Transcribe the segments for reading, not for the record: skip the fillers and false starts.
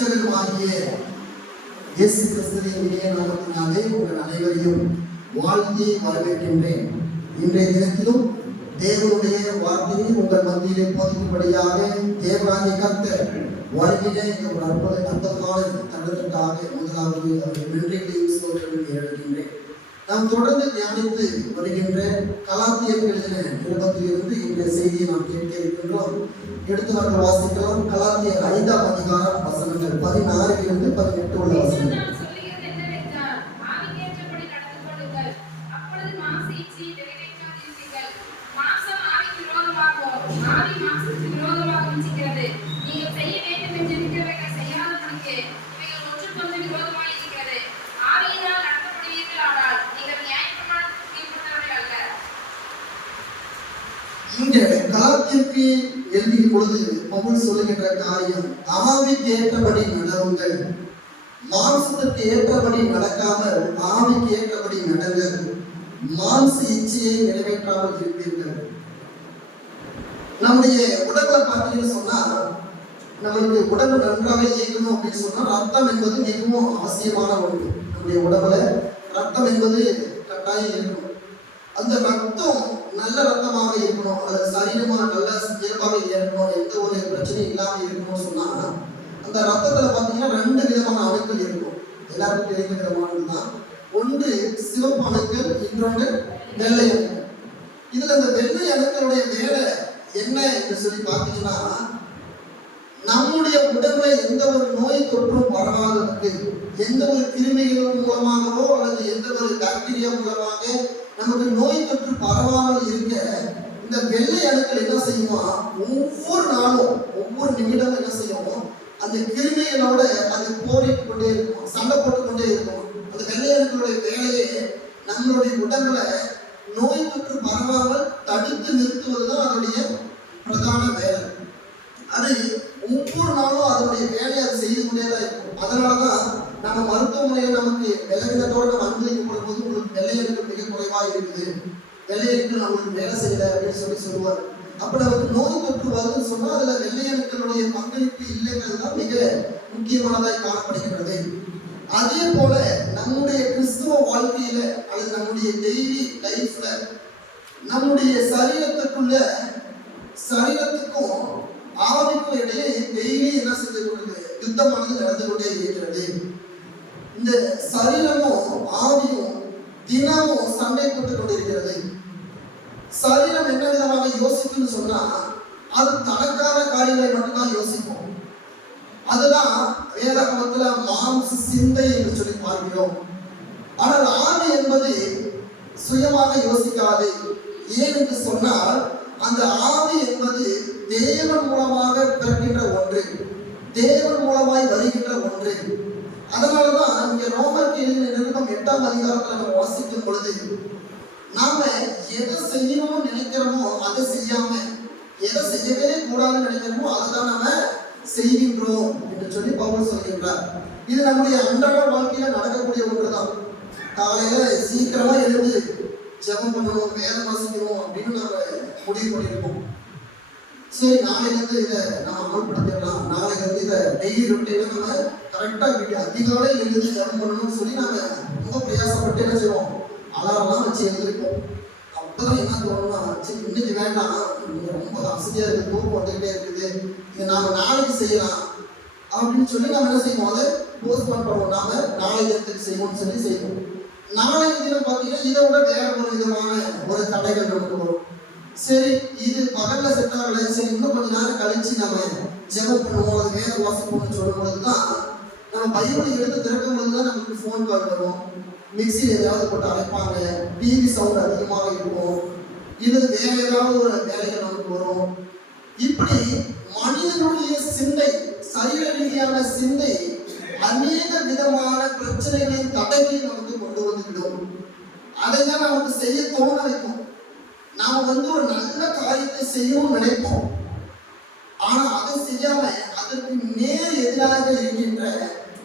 இரட்சகருமாகிய இயேசு கிறிஸ்துவின் இனிய நாமத்தினாலே உங்கள் அனைவரையும் வாழ்த்தி வரவேற்கின்றேன். இன்றைய தினத்திலும் தேவனுடைய வார்த்தையை உங்கள் மத்தியிலே போதிக்கும்படியாக தேவனாகிய கர்த்தர் வருகிற இந்த ஒரு அற்புதமான தருணத்திற்காக முதலாவது அவர்கள் நன்றிகளையும் ஸ்தோத்திரங்களையும் ஏறெடுக்கின்றேன். நாம் தொடர்ந்து தியானித்து வருகின்ற கலாத்தியர் எழுதின நிருபத்திலிருந்து இந்த செய்தியை நாம் கேட்க இருக்கின்றோம். எடுத்துக்காட்டு வாசிக்கலாம். கலாத்தியர் 5ஆம் அதிகாரம் வசனங்கள் 16 18 உள்ள வசனங்கள். இங்கே கலாத்தியருக்கு எழுதிய பொழுது பவுல் சொல்லுகின்ற காரியம், ஆவிக்கு ஏற்றபடி நடவுங்கள், மாம்சத்திற்கு ஏற்றபடி நடக்காமல் ஆவிக்கு ஏற்றபடி நடங்கள், மாம்ச இச்சையை நிறைவேற்றாமல் இருப்பீர்கள். நம்முடைய உடம்புல பார்த்தீங்கன்னு சொன்னா, நம்மளுக்கு உடம்பு நன்றாக இயக்கணும் அப்படின்னு சொன்னா ரத்தம் என்பது மிகவும் அவசியமான ஒன்று. நம்முடைய உடம்புல ரத்தம் என்பது கட்டாயம் இருக்கணும். அந்த ரத்தம் நல்ல ரத்தமாக இருக்கணும், அல்லது சரீரமாக நல்ல இயல்பாக இருக்கணும், எந்த ஒரு பிரச்சனையும் இல்லாமல் இருக்கணும்னு சொன்னா அந்த ரத்தத்துல பார்த்தீங்கன்னா 2 விதமான அணுக்கள் இருக்கும். எல்லாருக்கும் தெரிந்த விதமானது தான். ஒன்று சிவப்பு அணுக்கள், இன்னொன்று வெள்ளை அணுக்கள். இதுல இந்த வெள்ளை அணுக்களுடைய வேலை என்ன என்று சொல்லி பார்த்தீங்கன்னா, நம்முடைய உடம்புல எந்த ஒரு நோய் தொற்றும் வராததுக்கு, எந்த ஒரு கிருமிகள் மூலமாகவோ அல்லது எந்த ஒரு பாக்டீரியா மூலமாக நமக்கு நோய் தொற்று பரவாமல் இருக்க இந்த வெள்ளை அணுக்கள் என்ன செய்யுமா, ஒவ்வொரு நாளும் ஒவ்வொரு நிமிடமும் என்ன செய்யும், அந்த கிருமிகளோட அது போரிட்டு கொண்டே இருக்கும், சண்டை போட்டுக்கொண்டே இருக்கும். அந்த வெள்ளை அணுக்களுடைய வேலையே நம்மளுடைய உடம்புல நோய் தொற்று பரவாமல் தடுத்து நிறுத்துவதுதான் அதனுடைய பிரதான வேலை. அது ஒவ்வொரு நாளும் அதனுடைய வேலையை அது செய்து கொண்டேதான் இருக்கும். அதனாலதான் நம்ம மருத்துவமனையில் நமக்கு விலகினத்தோடு நம்ம அனுமதிக்கப்படும் போது உங்களுக்கு வெள்ளை அணுக்கள் மிக குறைவாக இருக்குது, வெள்ளை அணுக்கள் நம்மளுக்கு வேலை செய்யல அப்படின்னு சொல்லுவார். அப்ப நமக்கு நோய் தொற்று வருதுன்னு சொன்னா அதுல வெள்ளை அணுக்களுடைய பங்களிப்பு இல்லைங்கிறது தான் மிக முக்கியமானதாய் காணப்படுகிறது. அதே போல நம்முடைய கிறிஸ்துவ வாழ்க்கையில அல்லது நம்முடைய டெய்லி லைஃப்ல நம்முடைய சரீரத்துக்கும் ஆவிக்கும் இடையே டெய்லி என்ன செஞ்சு கொண்டு யுத்தமானது நடந்து கொண்டே இருக்கிறது. இந்த சரீரமும் ஆவியும் தினமும் சண்டை போட்டுக் கொண்டிருக்கிறது. சரீரம் என்ன விதமாக யோசிக்கும்னு சொன்னா, அது தனக்கான காரியங்களை மட்டும்தான் யோசிக்கும். அதுதான் வேதாகமத்துல மாம்ச சிந்தை என்று சொல்லி பார்க்கிறோம். ஆனால் ஆவி என்பது சுயமாக யோசிக்காது. ஏன் என்று சொன்னால், அந்த ஆவி என்பது தேவன் மூலமாக பிறக்கின்ற ஒன்று, தேவன் மூலமாய் வருகின்ற ஒன்று. அதனாலதான் இங்க ரோமருக்கு எழுதின நிருபம் 8ஆம் அதிகாரத்துல நம்ம வாசிக்கும் பொழுது, நாம எதை செய்யணும்னு நினைக்கிறோமோ அதை செய்யாம எதை செய்யவே கூடாதுன்னு நினைக்கிறோமோ அதைதான் நாம செய்கின்றோம் என்று சொல்லி பவுல் சொல்கின்றார். இது நம்முடைய அன்றாட வாழ்க்கையில நடக்கக்கூடிய ஒன்றுதான். காலையில சீக்கிரமா எழுந்து ஜெபம் பண்ணணும், வேதம் வாசிக்கணும் அப்படின்னு நாம முடிவு பண்ணியிருக்கோம். சரி, நாளையிலிருந்து இதை நம்ம அமல்படுத்திடலாம், நாளையிலிருந்து இதை டெய்லி ரொட்டீனா நம்ம கரெக்டாக அதிகாலையில் எழுந்து ஜெபம் பண்ணணும்னு சொல்லி நாம ரொம்ப பிரயாசப்பட்டு என்ன செய்வோம், அலாரம்லாம் வச்சு எழுதிருப்போம். அப்பதான் என்ன தோணும்னா, சரி இன்னைக்கு வேண்டாம், ரொம்ப வசதியா இருக்கு, தூக்கம் வந்துகிட்டே இருக்குது, இதை நாம நாளைக்கு செய்யலாம் அப்படின்னு சொல்லி நம்ம என்ன செய்வோம், அதை போஸ்ட்போன் பண்ணுவோம். நாம நாளை தினத்துக்கு செய்வோம்னு சொல்லி செய்வோம். நாளைக்கு தினம் பார்த்தீங்கன்னா இதை விட வேற ஒரு விதமான ஒரு தடைகள் நமக்கு வரும். சரி, இது பகல்ல செட் ஆகல, சரி இன்னும் கொஞ்ச நேரம் கழிச்சு நம்ம ஜெபம் பண்ணுவோம், அது வேற வாசிப்போம்னு சொல்லும் பொழுதுதான், நம்ம பைபிளை எடுத்து திறக்கும் பொழுதுதான் நமக்கு ஃபோன் கால் வரும், மிக்சியில் ஏதாவது போட்டு அரைப்பாங்க, டிவி சவுண்ட் அதிகமாக இருக்கும், இது வேற ஏதாவது ஒரு வேலைகள் நமக்கு வரும். இப்படி மனிதனுடைய சிந்தை, சரீர ரீதியான சிந்தை அநேக விதமான பிரச்சனைகளையும் தடைகளையும் நமக்கு கொண்டு வந்துவிடும். அதை தான் நமக்கு செய்ய தோண வைக்கும். நாம ஒரு நல்ல காரியத்தை செய்யணும்னு நினைப்போம், ஆனா அதை செய்யாம அதற்கு நேர் எதிராக இருக்கின்ற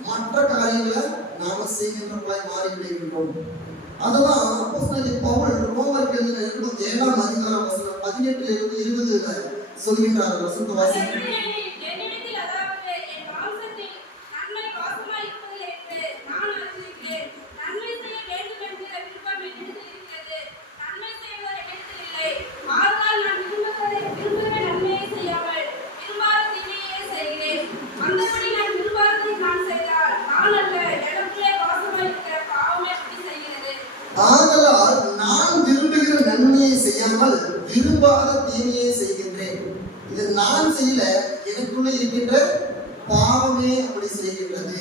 மற்ற காரியங்களை நாம செய்கின்றவர்களாய் மாறிவிடுகின்றோம். அதுதான் அப்போஸ்தலனாகிய பவுல் ரோமருக்கு எழுதின 7ஆம் அதிகாரம் வசனம் 18-20 சொல்கின்றார். வசனத்தை வாசிக்கிறேன். அந்தபடி நான் விரும்பாததை நான் செய்தால் நான் அல்ல, எனக்குள்ளே வாசமாயிருக்கிற பாவமே அப்படி செய்கிறது. ஆதலால் நான் விரும்புகிற நன்மையை செய்யாமல் விரும்பாத தீமையை செய்கின்றேன். இது நான் செய்யல, எனக்குள்ள இருக்கின்ற பாவமே அப்படி செய்கின்றது.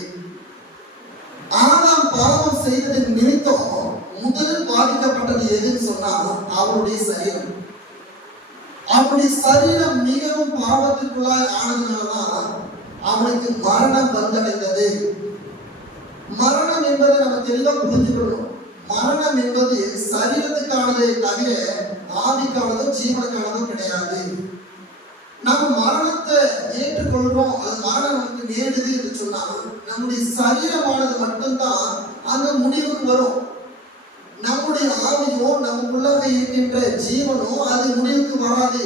ஆதாம் பாவம் செய்ததன் நிமித்தம் முதல் பாதிக்கப்பட்டது எதுன்னு சொன்னா அவருடைய சரீரம். அவருடைய சரீரம் மிகவும் பாவத்திற்குள்ளாய் ஆனதுனாலதான் அவனுக்கு மரணம் வந்தடைந்தது. மரணம் என்பதை நம்ம தெளிவாக புரிஞ்சுக்கணும். மரணம் என்பது சரீரத்துக்கானதை தவிர ஆவிக்கானதோ ஜீவனுக்கானதோ கிடையாது. நம்ம மரணத்தை ஏற்றுக்கொள்றோம், அது மரணம் நமக்கு நேருது என்று சொன்னால் நம்முடைய சரீரமானது மட்டும்தான் அந்த முடிவுக்கு வரும். நம்முடைய ஆவியோ நமக்குள்ளாக இருக்கின்ற ஜீவனோ அது முடிவுக்கு வராது.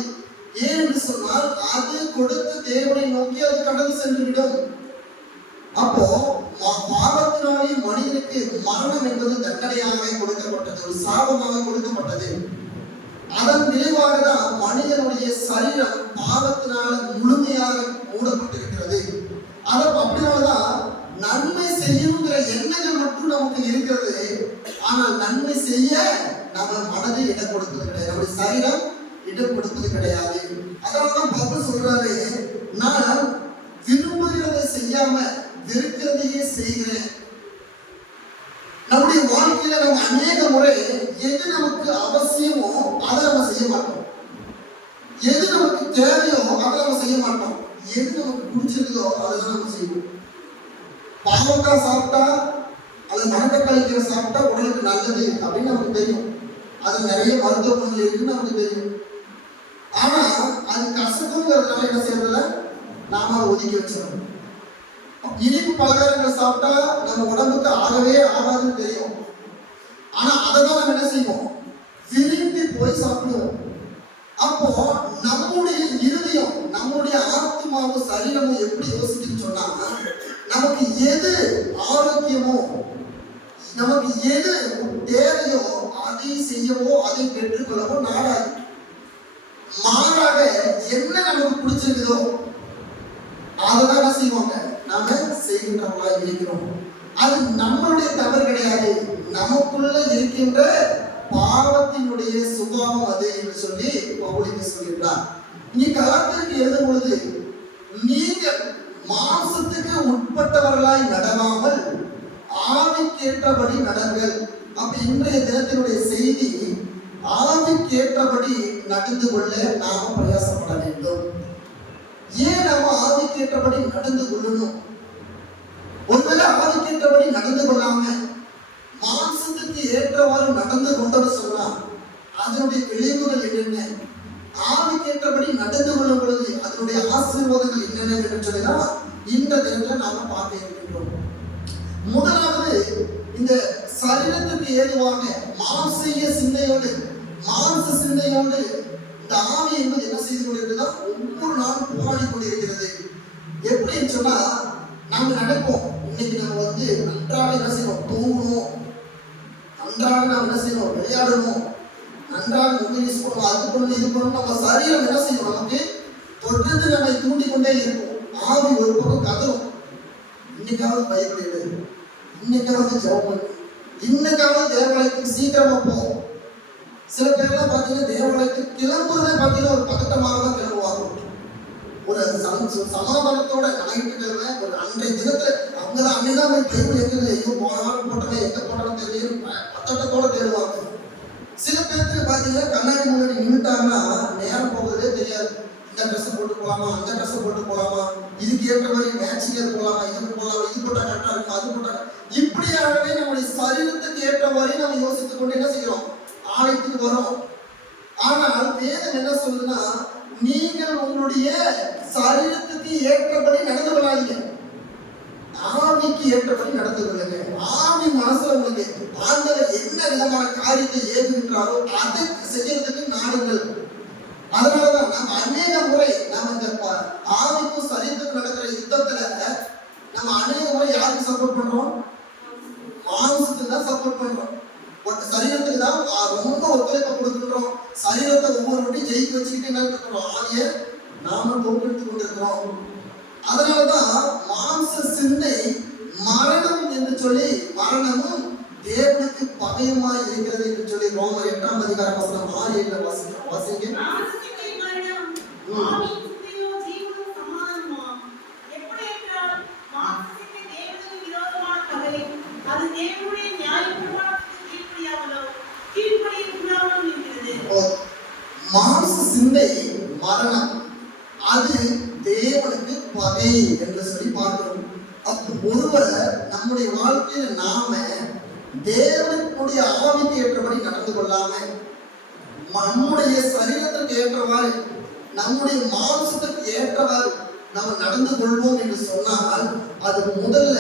ஏன் என்று சொன்னால் அது கொடுத்த தேவனை நோக்கி அது கடந்து சென்றுவிடும். அப்போ பாவத்தினாலே மனிதனுக்கு மரணம் என்பது தண்டனையாக கொடுக்கப்பட்டது, ஒரு சாபமாக கொடுக்கப்பட்டது. அதன் விளைவாக தான் மனிதனுடைய சரீரம் பாவத்தினால முழுமையாக மூடப்பட்டிருக்கிறது. அப்படினாலதான் நன்மை செய்யணுங்கிற எண்ணங்கள் மட்டும் நமக்கு இருக்கிறது. ஆனால் நன்மை செய்ய நம்ம மனதை இடம் கொடுப்பது கிடையாது, நம்முடைய சரீரம் இடம் கொடுப்பது கிடையாது. அதனாலதான் பவுல் சொல்றாரு, நான் விரும்புகிறதை செய்யாம வெறுக்கிறதையே செய்கிறேன். நம்முடைய வாழ்க்கையில நம்ம அநேக முறை எது நமக்கு அவசியமோ அதை நம்ம செய்ய மாட்டோம், எது நமக்கு தேவையோ அதை நம்ம செய்ய மாட்டோம், எது நமக்கு பிடிச்சிருக்கோ அதெல்லாம் நம்ம செய்வோம். பாவக்காய் சாப்பிட்டா அது மணக்கக்காய்க்கு சாப்பிட்டா உடலுக்கு நல்லது அப்படின்னு நமக்கு தெரியும், அது நிறைய மருத்துவ குணங்கள் இருக்குன்னு நமக்கு தெரியும். ஆனா அது கசக்குங்கிறதுனால என்ன செய்யறதில்ல, நாம அதை ஒதுக்கி வச்சிடணும். இனிப்பு பலகாரங்களை சாப்பிட்டா நம்ம உடம்புக்கு ஆகவே ஆகாதுன்னு தெரியும். ஆனா அதை தான் நம்ம என்ன செய்வோம், விரும்பி போய் சாப்பிடுவோம். அப்போ நம்முடைய இருதயம், நம்முடைய ஆத்மாவும் சரீரமும் எப்படி யோசிக்குன்னு சொன்னா, நமக்கு எது ஆரோக்கியமோ, நமக்கு எது தேவையோ அதை செய்யவோ அதை பெற்றுக்கொள்ளவோ நாடாது. மாறாக என்ன நமக்கு பிடிச்சிருக்குதோ அதெல்லாம் என்ன செய்வாங்க, நாம செய்கின்றவங்களா இருக்கிறோம். அது நம்மளுடைய தவறு கிடையாது, நமக்குள்ள இருக்கின்ற பாவத்தினுடைய சுபாவம் அது என்று சொல்லி பவுல் சொல்கின்றார். நீ கலாத்திற்கு எழுதும் பொழுது, நீங்கள் மாம்சத்துக்கு உட்பட்டவர்களாய் நடவாமல் ஆவிக்கேற்றபடி நடங்கள். அப்ப இன்றைய தினத்தினுடைய செய்தி, ஆவிக்கேற்றபடி நடந்து கொள்ள நாம பிரயாசப்பட வேண்டும். ஏன் நாம ஆவிக்கேற்றபடி நடந்து கொள்ளணும்? ஒருவேளை ஆவிக்கேற்றபடி நடந்து கொள்ளாம மாம்சத்துக்கு ஏற்றவாறு நடந்து கொண்டது சொன்னா அதனுடைய விளைவுகள் என்னென்ன, ஆவிக்கேற்றபடி நடந்து கொள்ளும் பொழுது அதனுடைய ஆசீர்வாதங்கள் என்னென்ன என்று சொல்லிதான் இந்த தினத்துல நாம பார்க்க இருக்கின்றோம். முதலாவது, இந்த சரீரத்துக்கு ஏதுவாக மாம்சீக சிந்தையோடு, மாம்ச சிந்தையோடு இந்த ஆவி என்பது என்ன செய்து கொண்டிருக்கிறதா, ஒவ்வொரு நாளும் போராடி கொண்டிருக்கிறது. எப்படின்னு சொன்னா, நாம நினைப்போம் இன்னைக்கு நம்ம நன்றாக என்ன செய்யணும், தூங்கணும், நன்றாக நாம் என்ன செய்யணும், விளையாடணும், நன்றாக மொபைல் யூஸ் பண்ணணும், அது பண்ணணும் இது பண்ணணும். நம்ம சரீரம் என்ன செய்யும், நமக்கு தொடர்ந்து நம்மை தூண்டிக்கொண்டே இருக்கும். ஆவி ஒரு பக்கம் கதரும், இன்னைக்காவது பைபிள் எடு, இன்னைக்காவது ஜெபம் பண்ணு, இன்னைக்காவது தேவாலயத்துக்கு சீக்கிரமா போ. சில பேர்லாம் பார்த்தீங்கன்னா தேவாலயத்துக்கு கிளம்புறதே பார்த்தீங்கன்னா ஒரு பதட்டமாக தான் கிளம்புவாங்க. ஒரு சமாதானத்தோட ஞாயிற்றுக்கிழமை ஒரு அன்றைய தினத்துல அவங்க தான் அன்னைதான் போய் பைபிள் எங்க எங்க போனாலும் போட்டவே எங்க போனாலும் தெரியும் பதட்டத்தோட தேடுவாங்க. சில பேருக்கு பார்த்தீங்கன்னா கண்ணாடி முன்னாடி நின்றுட்டாங்கன்னா நேரம் போகிறதே தெரியாது. இந்த ட்ரெஸ் போட்டு போகலாமா, அந்த ட்ரெஸ் போட்டு போகலாமா, இதுக்கு ஏற்ற மாதிரி மேட்சிங் போகலாமா, இதுக்கு போகலாமா, இது போட்டா கரெக்டா இருக்கும், அது போட்டா இப்படியாகவே நம்முடைய சரீரத்துக்கு ஏற்ற மாதிரி நம்ம யோசித்துக் கொண்டு என்ன செய்யறோம், ஆலயத்துக்கு வரோம். ஆனால் வேதம் என்ன சொல்லுதுன்னா, நீங்கள் உங்களுடைய சரீரத்துக்கு ஏற்றபடி நடந்து கொள்ளாதீங்க, ஆவிக்கு ஏற்றபடி நடந்து கொள்ளுங்க. ஆவி மனசுல உங்களுக்கு ஆண்டவர் என்ன விதமான காரியத்தை ஏற்றுகின்றாரோ அதை செய்யறதுக்கு நாடுங்கள். அதனாலதான் நம்ம அநேக முறை நம்ம இந்த ஆவிக்கும் சரீரத்துக்கும் நடக்கிற யுத்தத்துல நம்ம அநேக முறை யாருக்கு சப்போர்ட் பண்றோம், மாம்சத்துக்கு தான் சப்போர்ட் பண்றோம், சரீரத்துக்கு தான் ரொம்ப ஒத்துழைப்பு கொடுக்கின்றோம். சரீரத்தை ஒவ்வொரு வாட்டி ஜெயிக்க வச்சுக்கிட்டு என்ன இருக்கிறோம், ஆவியை நாம தோற்கடித்து கொண்டிருக்கிறோம். அதனாலதான் மாம்ச சிந்தை மரணம் என்று சொல்லி, மரணமும் தேவனுக்கு பகையுமாய் இருக்கிறது என்று சொல்லி ரோமர் 8ஆம் அதிகாரம் வசனம் 6 என்ற வாசிங்க. மாம்சத்திலே மரணம், ஆவியின் சிந்தையோ ஜீவனும் சமாதானமுமாம். எப்படி என்றால், மாம்சத்திலே தேவனுக்கு விரோதமான பகை, அது தேவனுடைய நியாயப்பிரமாணத்துக்கு கீழ்ப்படியாமலும் இருக்கிறது. மாம்ச சிந்தை மரணம், அது தேவனுக்கு பகை என்று சொல்லி பார்க்கிறோம். அப்போ ஒருவர் நம்முடைய வாழ்க்கையில நாம தேவனுடைய ஆவிக்கு ஏற்றபடி நடந்து கொள்ளாம, நம்முடைய சரீரத்திற்கு ஏற்றவாறு, நம்முடைய மாம்சத்திற்கு ஏற்றவாறு நம்ம நடந்து கொள்வோம் என்று சொன்னால், அது முதல்ல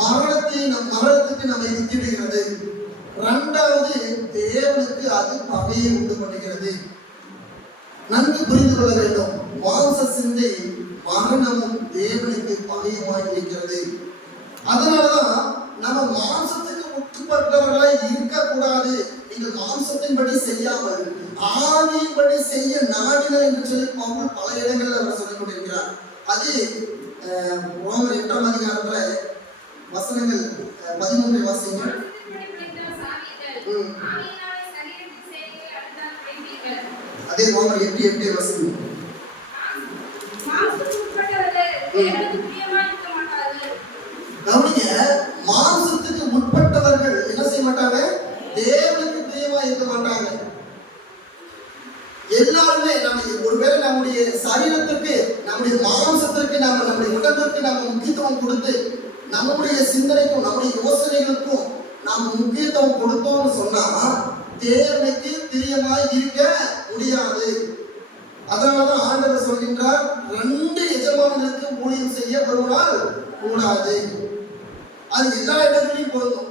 மரணத்துக்கு நம்மை வித்திடுகிறது. இரண்டாவது, தேவனுக்கு அது பகையை உண்டு பண்ணுகிறது. நன்கு புரிந்து கொள்ள வேண்டும், மாம்ச சிந்தை மரணமும் தேவனுக்கு பகையுமாய் இருக்கிறது. அதனாலதான் நம்ம மாம்சத்துக்கு உட்பட்டவர்களாய் இருக்கக்கூடாது. நீங்கள் மாம்சத்தின்படி செய்யாமல் ஆவியின்படி செய்ய நாடுகள் என்று சொல்லி பவுல் பல இடங்களில் அவர் சொல்லிக் கொண்டிருக்கிறார். அது ரோமர் 8ஆம் அதிகாரத்துல வசனங்கள் 13 வாசிங்க. அதே ரோமர் 8:8 வாசிங்க. கவனிங்க, மாம்சத்துக்கு உட்பட்டவர்கள் என்ன செய்ய மாட்டாங்க? தேவனுக்கு பிரியமா இருக்க மாட்டாங்க. எல்லாருமே நம்ம ஒருவேளை நம்முடைய சரீரத்திற்கு, நம்முடைய மாம்சத்திற்கு, நம்முடைய உடம்பிற்கு நம்ம முக்கியத்துவம் கொடுத்து, நம்முடைய சிந்தனைக்கும் நம்முடைய யோசனைகளுக்கும் நாம் முக்கியத்துவம் கொடுத்தோம்னு சொன்னா தேவனுக்கு பிரியமாய் இருக்க முடியாது. அதனாலதான் ஆண்டவர் சொல்கின்றார், 2 எஜமானர்களுக்கு ஊழியம் செய்ய ஒருவரால் கூடாது. அது எல்லா இடங்களிலும் பொருந்தும்,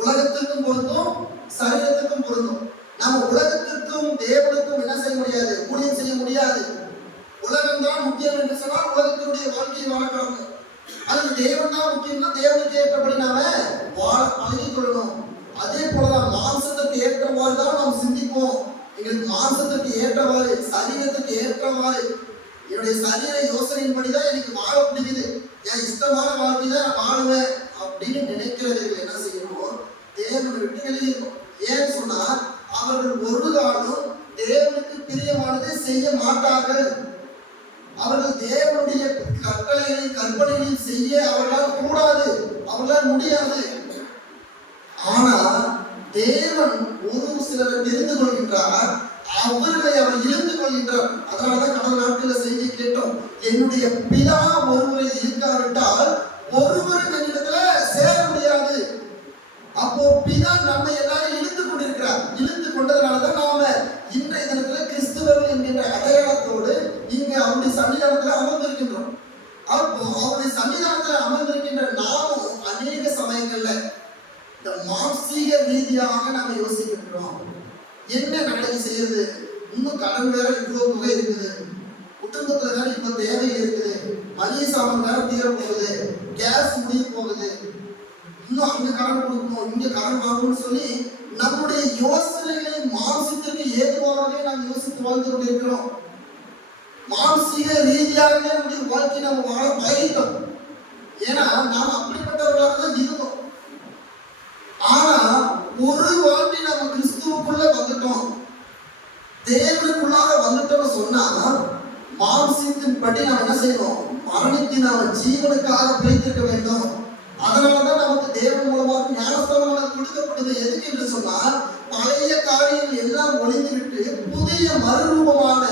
உலகத்துக்கும் பொருந்தும், சரீரத்துக்கும் பொருந்தும். நம்ம உலகத்திற்கும் தேவனுக்கும் என்ன செய்ய முடியாது? ஊழியம் செய்ய முடியாது. உலகம் தான் முக்கியம் என்று சொன்னால் உலகத்தினுடைய வாழ்க்கையை வாழ்க்கணும். அதுக்கு தேவன் தான் முக்கியம்னா தேவனுக்கு ஏற்றபடி நாம வாழ பழகிக் கொள்ளணும். அதே போலதான் மாம்சத்துக்கு ஏற்றவாறு தான் நாம் சிந்திப்போம். எங்களுக்கு மாம்சத்துக்கு ஏற்றவாறு, சரீரத்துக்கு ஏற்றவாறு, என்னுடைய சரீர யோசனையின்படிதான் எனக்கு வாழ பிடிக்குது, என் இஷ்டமான வாழ்க்கை தான் நான் வாழுவேன் அப்படின்னு நினைக்கிறவர்கள் என்ன செய்யணும்? தேவனை விட்டு வெளியேறணும். ஏன்னு சொன்னா அவர்கள் ஒரு காலம் தேவனுக்கு பிரியமானதை செய்ய மாட்டார்கள். அவர்கள் தேவனுடைய கட்டளைகளின் கற்பனைகளில் செய்ய அவர்களால் கூடாது, அவர்களால் முடியாது. ஆனா தேவன் ஒரு சிலரை தெரிந்து கொள்கின்றார், அவர்களை அவர் இழுந்து கொள்கின்றார். அதனாலதான் கடந்த நாட்களில் செய்தி கேட்டோம், என்னுடைய பிதா ஒருவரை இருக்காவிட்டால் ஒருவரும் என்னிடத்துல சேர முடியாது. அப்போ பிதா நம்ம எல்லாரும் இழுத்து கொண்டிருக்கிறார். இழுத்து கொண்டதுனாலதான் நாம இன்றைய தினத்துல கிறிஸ்துவர்கள் என்கின்ற அடையாளத்தோடு இங்க அவருடைய சன்னிதானத்துல அமர்ந்திருக்கின்றோம். அப்போ அவருடைய சன்னிதானத்துல அமர்ந்திருக்கின்ற நாமும் அநேக சமயங்கள்ல இந்த மாம்சீக ரீதியாக நாம யோசிக்கின்றோம். என்ன நாளைக்கு செய்யறது? இன்னும் கடன் வேற இவ்வளவு தொகை இருக்குது, குடும்பத்துல வேற இப்ப தேவை இருக்குது, மளிகை சாமான் வேற தீர போகுது, கேஸ் முடிய போகுது, இன்னும் அங்க கடன் கொடுக்கணும், இங்க கடன் வாங்கணும்னு சொல்லி நம்முடைய யோசனைகளை மாம்சத்திற்கு ஏதுவாகவே நாம் யோசித்து வாழ்ந்து கொண்டிருக்கிறோம். மாம்சீக ரீதியாகவே நம்முடைய வாழ்க்கை நம்ம வாழ பழகிட்டோம். ஏன்னா நாம் அப்படிப்பட்டவர்களாக தான் இருந்தோம். ஆனா ஒரு வாட்டி நம்ம கிறிஸ்துவுக்குள்ள வந்துட்டோம், தேவனுக்குள்ளாக வந்துட்டோம்னு சொன்னா மாம்சத்தின் படி நாம் என்ன செய்யணும்? மரணித்து நாம் ஜீவனுக்காக பிழைத்திருக்க வேண்டும். அதனாலதான் நமக்கு தேவன் மூலமாக ஞானஸ்தானம் கொடுக்கப்படுது. எதுக்கு என்று சொன்னால், பழைய காரியங்கள் எல்லாம் ஒளிந்துவிட்டு புதிய மறுரூபமான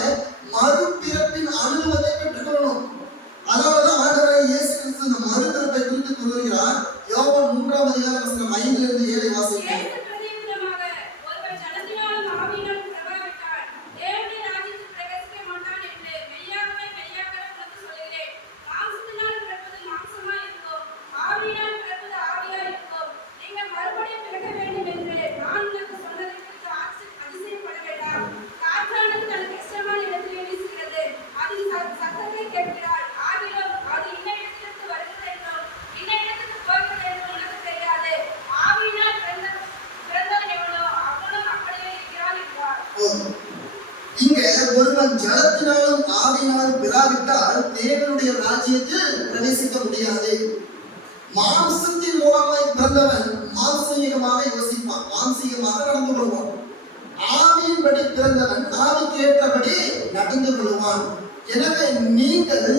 மறுபிறப்பின் அனுபவத்தை பெற்றுக்கொள்ளணும். அதனாலதான் ஆண்டவராகிய இயேசு கிறிஸ்து இந்த மறுபிறப்பை குறித்து கூறுகிறார். யோவான் 3ஆம் அதிகாரம் வசனம் 5-7 வாசிக்கிறேன். இங்க ஒருவன் ஜலத்தினாலும் ஆவியினாலும் பிராவிட்டால் தேவனுடைய ராஜ்யத்தில் பிரவேசிக்க முடியாது. மாம்சத்தின் மூலமாய் பிறந்தவன் மாம்சீகமாக யோசிப்பான், மாம்சீகமாக நடந்து கொள்வான். ஆவியின்படி பிறந்தவன் ஆவிக்கு ஏற்றபடி நடந்து கொள்வான். எனவே நீங்கள்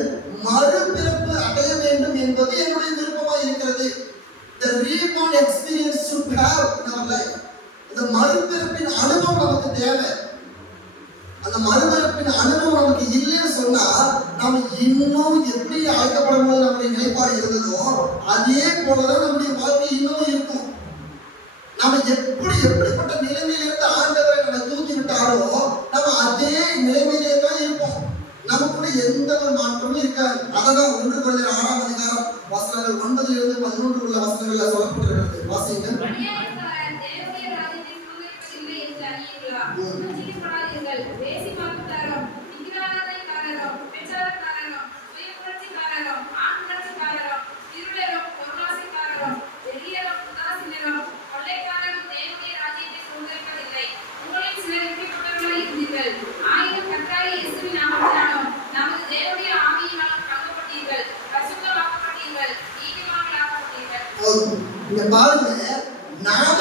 மறுபிறப்பு அடைய வேண்டும் என்பது என்னுடைய விருப்பமாக இருக்கிறது. The reborn experience should have in our life. இந்த மறுபிறப்பின் அனுபவம் நமக்கு தேவை. அந்த மறுபிறப்பின் அனுபவம் நமக்கு இல்லைன்னு சொன்னா நம்ம இன்னும் எப்படி அழைக்கப்படும் போது நம்முடைய நிலைப்பாடு இருந்ததோ அதே போலதான் நம்முடைய வாழ்க்கை இன்னும் இருக்கும். நம்ம எப்படிப்பட்ட நிலைமையிலிருந்து ஆண்டவரை நம்ம தூக்கி விட்டாலோ நம்ம அதே நிலைமையிலே தான் இருப்போம். நமக்குள்ள எந்த ஒரு மாற்றமும் இருக்காது. அததான் 1 கொரிந்தியர் 6ஆம் அதிகாரம் வசனங்கள் 9 இருந்து 11 உள்ள வசனங்கள்ல சொல்லப்பட்டிருக்கிறது. வாசிங்க. இங்க பாருங்க, நாம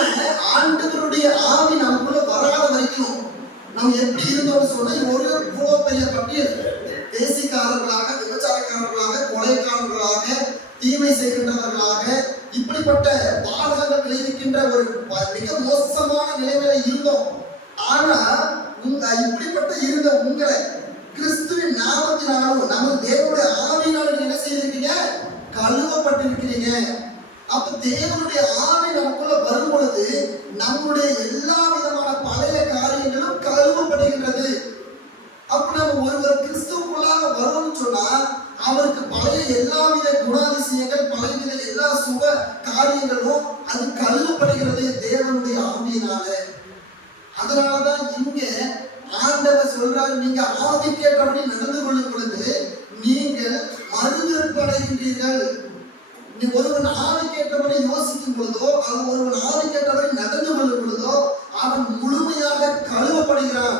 ஆண்டவருடைய ஆவி நமக்குள்ள வராத வரைக்கும் நம்ம எப்படி இருந்தோம்னு சொன்னா ஒரு இவ்வளவு பெரிய பட்டியல். பேசிக்காரர்களாக, விபச்சாரக்காரர்களாக, கொலைக்காரர்களாக, தீமை செய்கின்றவர்களாக, இப்படிப்பட்ட பாதகங்கள் விளைவிக்கின்ற ஒரு மிக மோசமான நிலைமையில இருந்தோம். ஆனா இப்படிப்பட்ட இருந்த உங்களை கிறிஸ்துவின் நாமத்தினாலும் நமது தேவனுடைய ஆவியினாலும் என்ன செய்திருக்கீங்க? கழுவப்பட்டிருக்கிறீங்க. அப்ப தேவனுடைய ஆவி நமக்குள்ள வரும் பொழுது நம்முடைய எல்லா விதமான பழைய காரியங்களும் கழுவப்படுகின்றது. அப்ப நம்ம ஒருவர் கிறிஸ்துவுக்குள்ளாக வரும்னு சொன்னா அவருக்கு பழைய எல்லாவித குணாதிசயங்கள், பழைய எல்லா சுப காரியங்களும் அது கழுவப்படுகிறது தேவனுடைய ஆவியினால. அதனாலதான் இங்க ஆண்டவர் சொல்றாரு, நீங்க ஆவிக்கேற்றபடி நடந்து கொள்ளும் பொழுது நீங்கள் மறுபிறப்படைகின்றீர்கள். ஒருவன் ஆவிக்கேற்றபடி யோசிக்கும் பொழுதோ அவன் ஒருவன் ஆவிக்கேற்றபடி நடந்து கொள்ளும் பொழுதோ அவன் முழுமையாக கழுவப்படுகிறான்.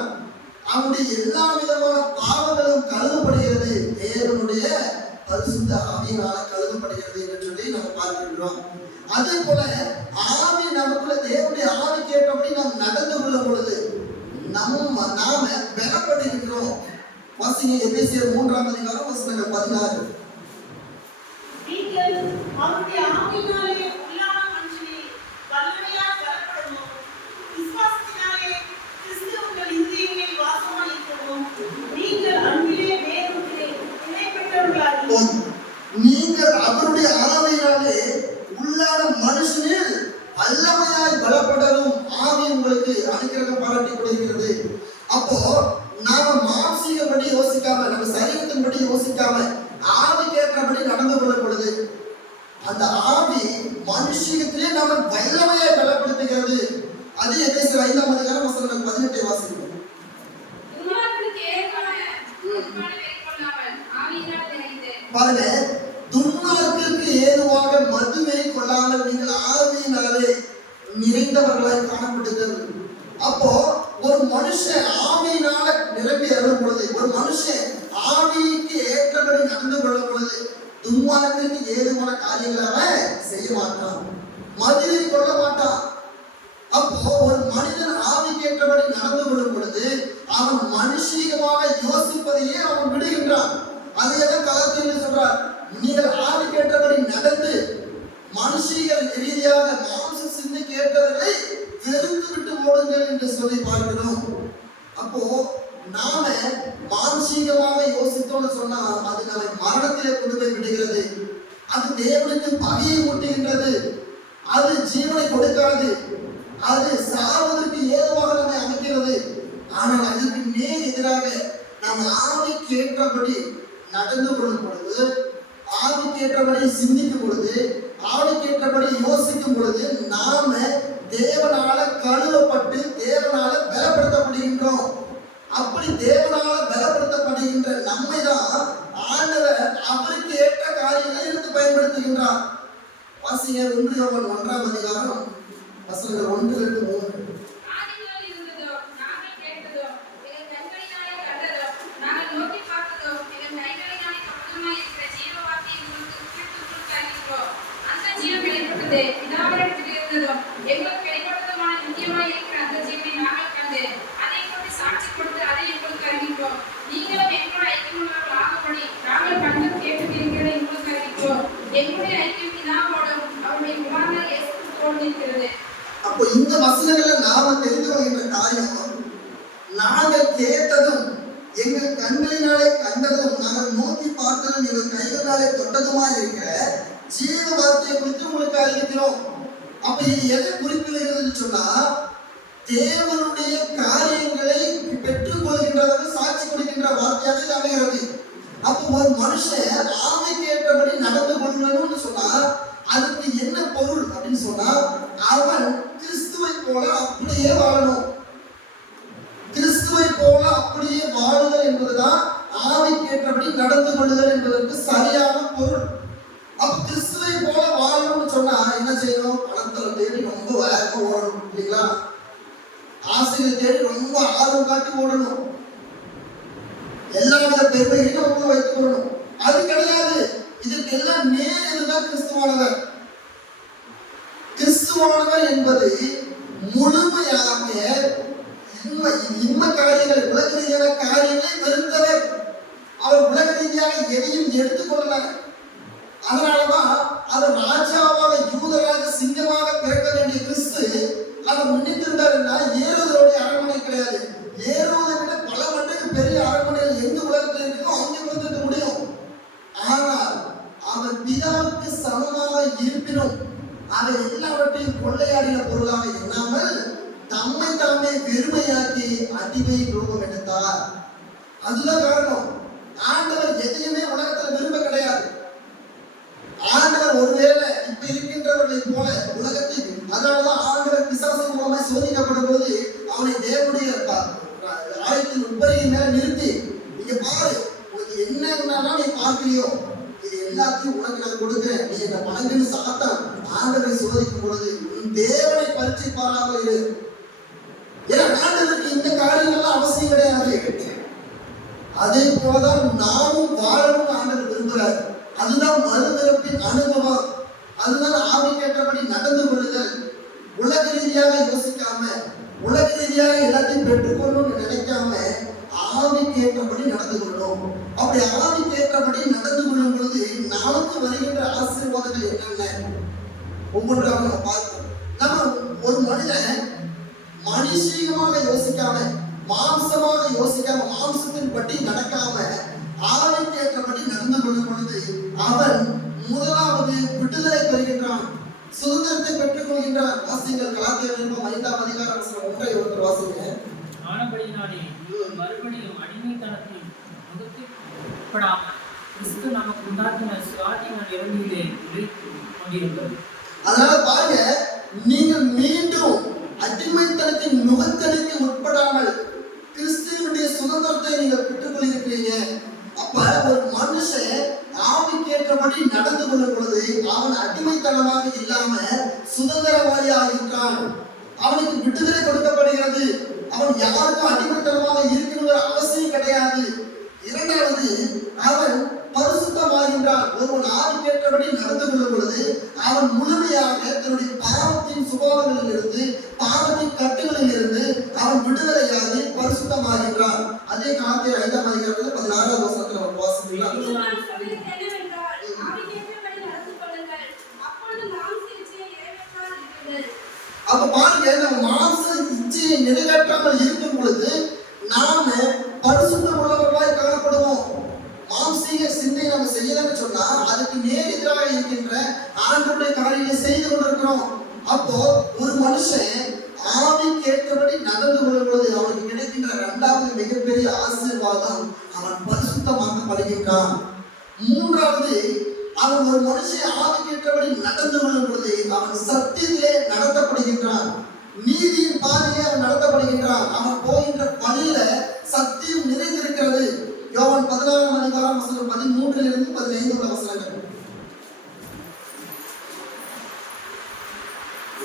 அவனுடைய எல்லா விதமான பாவங்களும் கழுவப்படுகிறது. தேவனுடைய பரிசுத்த ஆவியினால கழுவப்படுகிறது என்று சொல்லி நம்ம பார்க்கின்றோம். அதே போல ஆவி நமக்குள்ள தேவனுடைய ஆவிக்கேற்றபடி நாம் நடந்து கொள்ளும் பொழுது நாம பெறப்படுகின்றோம். வாசிங்க எபேசியர் 3ஆம் அதிகாரம் வசனங்கள் 16. நீங்கள் அவருடைய ஆவியினாலே உள்ளான மனுஷனை வல்லமையாய் பலப்படவும், விசுவாசத்தினாலே கிறிஸ்து உங்கள் இதயங்களில் வாசமாய் இருக்கவும், நீங்கள் அன்பிலே வேரூன்றி நிலைப்பட்டவர்களாகி நீங்கள் அவருடைய ஆவியினாலே உள்ளான மனுஷனில் வல்லமையாய் பலப்படவும் ஆவி உங்களுக்கு அனுக்கிரகம் பாராட்டி கொடுக்கிறது. அப்போ நாம மாம்சீகப்படி யோசிக்காம, நம்ம சரீரத்தின்படி யோசிக்காம ஆவிக்கேற்றபடி நடந்து கொள்ளும் பொழுது அந்த ஆவி மனுஷியத்திலே நம்ம வல்லமையை பலப்படுத்துகிறது. அது எபேசியர் 5ஆம் அதிகாரம் வசனங்கள் 18 வாசிக்கிறோம். பாருங்க, துன்மார்க்கருக்கு ஏதுவாக மதுவை கொள்ளாமல் நீங்கள் ஆவியினாலே நிறைந்தவர்களாய் காணப்படுகிறது. அப்போ ஒரு மனுஷன் ஆவியினால நிரம்பி அருளும் பொழுது, ஒரு மனுஷன் ஆவிக்கு ஏற்றபடி நடந்து கொள்ளும் பொழுது துன்மார்க்கருக்கு ஏதுவான காரியங்களை அவன் செய்ய மாட்டான், மதுவை கொள்ள மாட்டான். அப்போ ஒரு மனிதன் ஆவிக்கு ஏற்றபடி நடந்து கொள்ளும் பொழுது அவன் மனுஷீகமாக யோசிப்பதையே அவன் விடுகின்றான். அதையெல்லாம் கலாத்தியர்கள் சொல்றார், நீங்கள் ஆவிக்கு ஏற்றபடி நடந்து மனுஷீக ரீதியாக மாம்ச சிந்தைக்கு ஏற்றவர்களை வெறுத்து விட்டு ஓடுங்கள் என்று சொல்லி பார்க்கிறோம். அப்போ நாம மானசீகமாக யோசித்தோம்னு சொன்னா அது நம்மை மரணத்திலே கொண்டு போய் விடுகிறது. அது தேவனுக்கு பகையை ஊட்டுகின்றது. அது ஜீவனை கொடுக்காது. அது சாவதற்கு ஏதுவாக நம்மை அமைக்கிறது. ஆனால் அதற்கு நேர் எதிராக நாம் ஆவிக்கு ஏற்றபடி நடந்து கொள்ளும் பொழுது, ஆவிக்கு ஏற்றபடி சிந்திக்கும் பொழுது, ஆவிக்கு ஏற்றபடி யோசிக்கும் பொழுது நாம தேவனால கழுவப்பட்டு தேவனால பலப்படுத்தப்படுகின்றோம். அப்படி தேவனால பலப்படுத்தப்படுகின்ற நம்மை தான் ஆண்டவர் அவருக்கு ஏற்ற காரியங்களை எடுத்து பயன்படுத்துகின்றார். வாசிங்க 1 யோவான் 1ஆம் அதிகாரம் வசனங்கள் 1-3. வெளிப்பட்டது. பிதாவினிடத்தில் இருந்ததும் எங்களுக்கு வெளிப்பட்டதுமான நித்தியமாய் இருக்கிற அந்த ஜீவனை நாங்கள் கண்டு அதை கொண்டு சாட்சி கொடுத்து அதை உங்களுக்கு அறிவிப்போம். நீங்களும் எங்களோட ஐக்கியமுள்ளவர்கள் ஆகும்படி நாங்கள் கண்டு கேட்டு இருக்கிறதை உங்களுக்கு அறிவிப்போம். எங்களுடைய ஐக்கியம் பிதாவோடும் அவருடைய குமாரனாகிய இயேசு கிறிஸ்துவோடும் இருக்கிறது. அப்போ இந்த வசனங்களை நாம தெரிந்து கொள்கின்ற காரியம், நாங்கள் கேட்டதும் எங்கள் கண்களினாலே கண்டதும் நாங்கள் நோக்கி பார்த்ததும் எங்கள் கைகளினாலே தொட்டதுமா இருக்கிற ஜீவ வார்த்தையை குறித்து உங்களுக்கு அறிவிக்கிறோம். அப்ப இது எதை குறிப்பிடுகிறதுன்னு சொன்னா, தேவனுடைய காரியங்களை பெற்றுக் கொள்கின்றவர்கள் சாட்சி கொடுக்கின்ற வார்த்தையாக இது அமைகிறது. அப்போ ஒரு மனுஷன் ஆமைக்கு ஏற்றபடி நடந்து கொள்ளணும்னு சொன்னா அதுக்கு என்ன பொருள் அப்படின்னு சொன்னா, அவன் கிறிஸ்துவை போல அப்படியே வாழணும். கிறிஸ்துவை போல அப்படியே வாழுதல் என்பதுதான் ஆவிக்கு ஏற்றபடி நடந்து கொள்ளுதல் என்பதற்கு சரியான பொருள். அப்ப கிறிஸ்துவை போல வாழணும்னு சொன்னா என்ன செய்யணும்? பணத்தை தேடி ரொம்ப வேகமா ஓடணும் இல்லைங்களா? ஆசையை தேடி ரொம்ப ஆர்வம் காட்டி ஓடணும். எல்லா வித பெருமைகளையும் நம்ம வைத்துக் கொள்ளணும். அது கிடையாது. இதற்கு எல்லாம் நேர் எதுதான் கிறிஸ்துவானவர். கிறிஸ்துவானவர் என்பது முழுமையாக இன்ம காரியங்களை, உலக ரீதியான காரியங்களை வெறுத்தவர். அவர் உலக ரீதியாக எதையும் எடுத்துக்கொள்ளல. அதனாலதான் அவர் ராஜாவாக, யூதராக, சிங்கமாக பிறக்க வேண்டிய கிறிஸ்து அவர் நினைத்திருந்தாருன்னா ஏரோதருடைய அரண்மனை கிடையாது. ஏரோதை விட பல மடங்கு பெரிய அரண்மனையில் எந்த உலகத்தில் இருக்கோ அங்கே பிறந்திருக்க முடியும். ஆனால் அவர் பிதாவுக்கு சமமாக இருப்பினும் அதை எல்லாவற்றையும் கொள்ளையாடின பொருளாக எண்ணாமல் தம்மை தாமே வெறுமையாக்கி அடிமை ரூபம் எடுத்தார். அதுதான் காரணம். ஆண்டவர் எதையுமே உலகத்தில் விரும்ப கிடையாது. ஆண்டவர் ஒருவேளை இப்ப இருக்கின்றவர்களை போல உலகத்தில், அதனாலதான் ஆண்டவர் பிசாசின் மூலமாக சோதிக்கப்படும் போது அவனை தேவனுடைய ஆயத்தின் உப்பரியின் மேல நிறுத்தி, நீங்க பாரு, உனக்கு என்னன்னாலும் நீ பார்க்கலையோ இது எல்லாத்தையும் உனக்கு நான் கொடுக்கிறேன், நீ என்ன வணங்குன்னு சாத்தான் ஆண்டவரை சோதிக்கும் பொழுது உன் தேவனை பரிச்சை பாராமல் இரு. ஏன்னா ஆண்டவருக்கு இந்த காரியங்கள்லாம் அவசியம் கிடையாது. அதே போலதான் நானும் வாழணும் ஆண்டவர் விரும்புகிறார். அதுதான் மறுபிறப்பின் அனுபவம். அதுதான் ஆவிக்கேற்றபடி நடந்து கொள்ளுதல். உலக ரீதியாக யோசிக்காம, உலக ரீதியாக எல்லாத்தையும் பெற்றுக்கொள்ளணும்னு நினைக்காம ஆவிக்கேற்றபடி நடந்து கொள்ளணும். அப்படி ஆவிக்கேற்றபடி நடந்து கொள்ளும் பொழுது நமக்கு வருகின்ற ஆசீர்வாதங்கள் என்னென்ன ஒவ்வொன்றாக நம்ம பார்க்கணும். நம்ம ஒரு மனிதன் மனுஷீகமாக யோசிக்காம, மாம்சமாக யோசிக்காம, மாம்சத்தின் படி நடக்காம ஆவிக்கேற்றபடி நடந்து கொள்ளும் பொழுது அவன் முதலாவது விடுதலை பெறுகின்றான், சுதந்திரத்தை பெற்றுக் கொள்கின்றான். வாசிங்கள் கலாத்தியர் 5ஆம் அதிகாரம் வசனம் 1 வாசிங்க. ஆனபடியினாலே மறுபடியும் அடிமைத்தனத்தில் முகத்திற்படாமல் கிறிஸ்து நமக்கு உண்டாக்கின சுவாதீன நிலையிலே நிலைத்துக் கொண்டிருந்தது. அதனால பாருங்க, நீங்கள் மீண்டும் அடிமைத்தனத்தின் நுகத்தலுக்கு உட்படாமல் கிறிஸ்துவினுடைய சுதந்திரத்தை நீங்கள் பெற்றுக் கொண்டிருக்கிறீங்க. அப்ப ஒரு மனுஷன் ஆவிக்கேற்றபடி நடந்து கொள்ளும் பொழுது அவன் அடிமைத்தனமாக இல்லாம சுதந்திரவாதியாக இருக்கிறான். அவனுக்கு விடுதலை கொடுக்கப்படுகிறது. அவன் யாருக்கும் அடிமைத்தனமாக இருக்கணுங்கிற அவசியம் கிடையாது. இரண்டாவது, அவன் பரிசுத்தமாகின்றான். ஒருவன் ஆவிக்கேற்றபடி நடந்து கொள்ளும் பொழுது அவன் முழுமையாக தன்னுடைய பாவத்தின் சுபாவங்களில் இருந்து, பாவத்தின் கட்டுகளில் இருந்து அவன் விடுதலையாகி பரிசுத்தமாகின்றான். அதே காலத்தில் 5ஆம் அதிகாரத்தில் 16ஆம் வசனத்தில் அவர் வாசிக்கலாம். அப்ப பாருங்க, நம்ம மாம்ச இச்சையை நிறைவேற்றாமல் இருக்கும் பொழுது நாம பரிசுத்தம் உள்ளவர்களாய் காணப்படுவோம். மாம்சீக சிந்தை நம்ம செய்யலன்னு சொன்னா அதுக்கு நேர் எதிராக இருக்கின்ற ஆண்டவருடைய காரியங்களை செய்து கொண்டிருக்கிறோம். அப்போ ஒரு மனுஷன் ஆவிக்கேற்றபடி நடந்து கொள்ளும் பொழுது அவனுக்கு கிடைக்கின்ற இரண்டாவது மிகப்பெரிய ஆசீர்வாதம், அவன் பரிசுத்தமாக்கப்படுகின்றான். மூன்றாவது, அவன் ஒரு மனுஷன் ஆவிக்கேற்றபடி நடந்து கொள்ளும் பொழுது அவன் சத்தியத்திலே நடத்தப்படுகின்றான். நீதியின் பாதையிலே அவன் நடத்தப்படுகின்றான். அவன் போகின்ற வழியில சத்தியம் நிறைந்திருக்கிறது. யோவான் 16ஆம் அதிகாரம் வசனம் 13 15 உள்ள வசனங்கள்.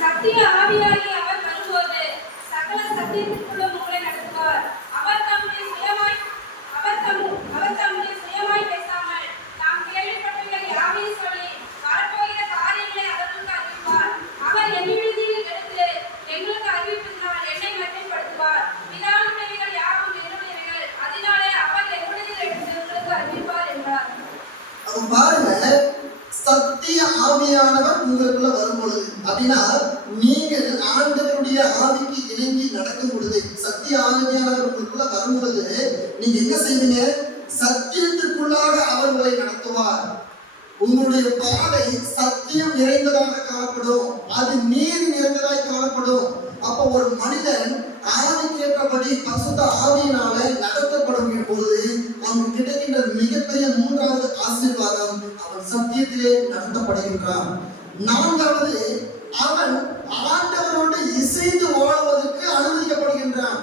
சத்திய ஆவியாகிய அவர் வரும்போது சகல சத்தியத்திற்குள்ள உங்களை நடத்துவார். அவர் தம்முடைய சுயமாய் பேசாமல் தாம் கேள்விப்பட்டவைகளை யாவையும் சொல்லி வரப்போகிற காரியங்களை அவர்களுக்கு அறிவிப்பார். சத்திய ஆவியானவர் உங்களுக்குள்ள வரும் பொழுது, அப்படின்னா நீங்கள் ஆண்டவருடைய ஆவிக்கு இணங்கி நடக்கும் பொழுது, சத்திய ஆவியானவர் உங்களுக்குள்ள வரும் பொழுது நீங்க என்ன செய்வீங்க? சத்தியத்திற்குள்ளாக அவர் உங்களை நடத்துவார். உங்களுடைய பாதை சத்தியம் நிறைந்ததாக காணப்படும், அது நீதி நிறைந்ததாக காணப்படும். அப்ப ஒரு மனிதன் ஆவிக்கேற்றபடி பரிசுத்த ஆவியினால நடத்தப்படும் பொழுது அவனுக்கு கிடைக்கின்ற மிகப்பெரிய மூன்றாவது ஆசீர்வாதம், அவன் சத்தியத்திலே நடத்தப்படுகின்றான். நான்காவது, அவன் ஆண்டவரோடு இசைந்து வாழ்வதற்கு அனுமதிக்கப்படுகின்றான்.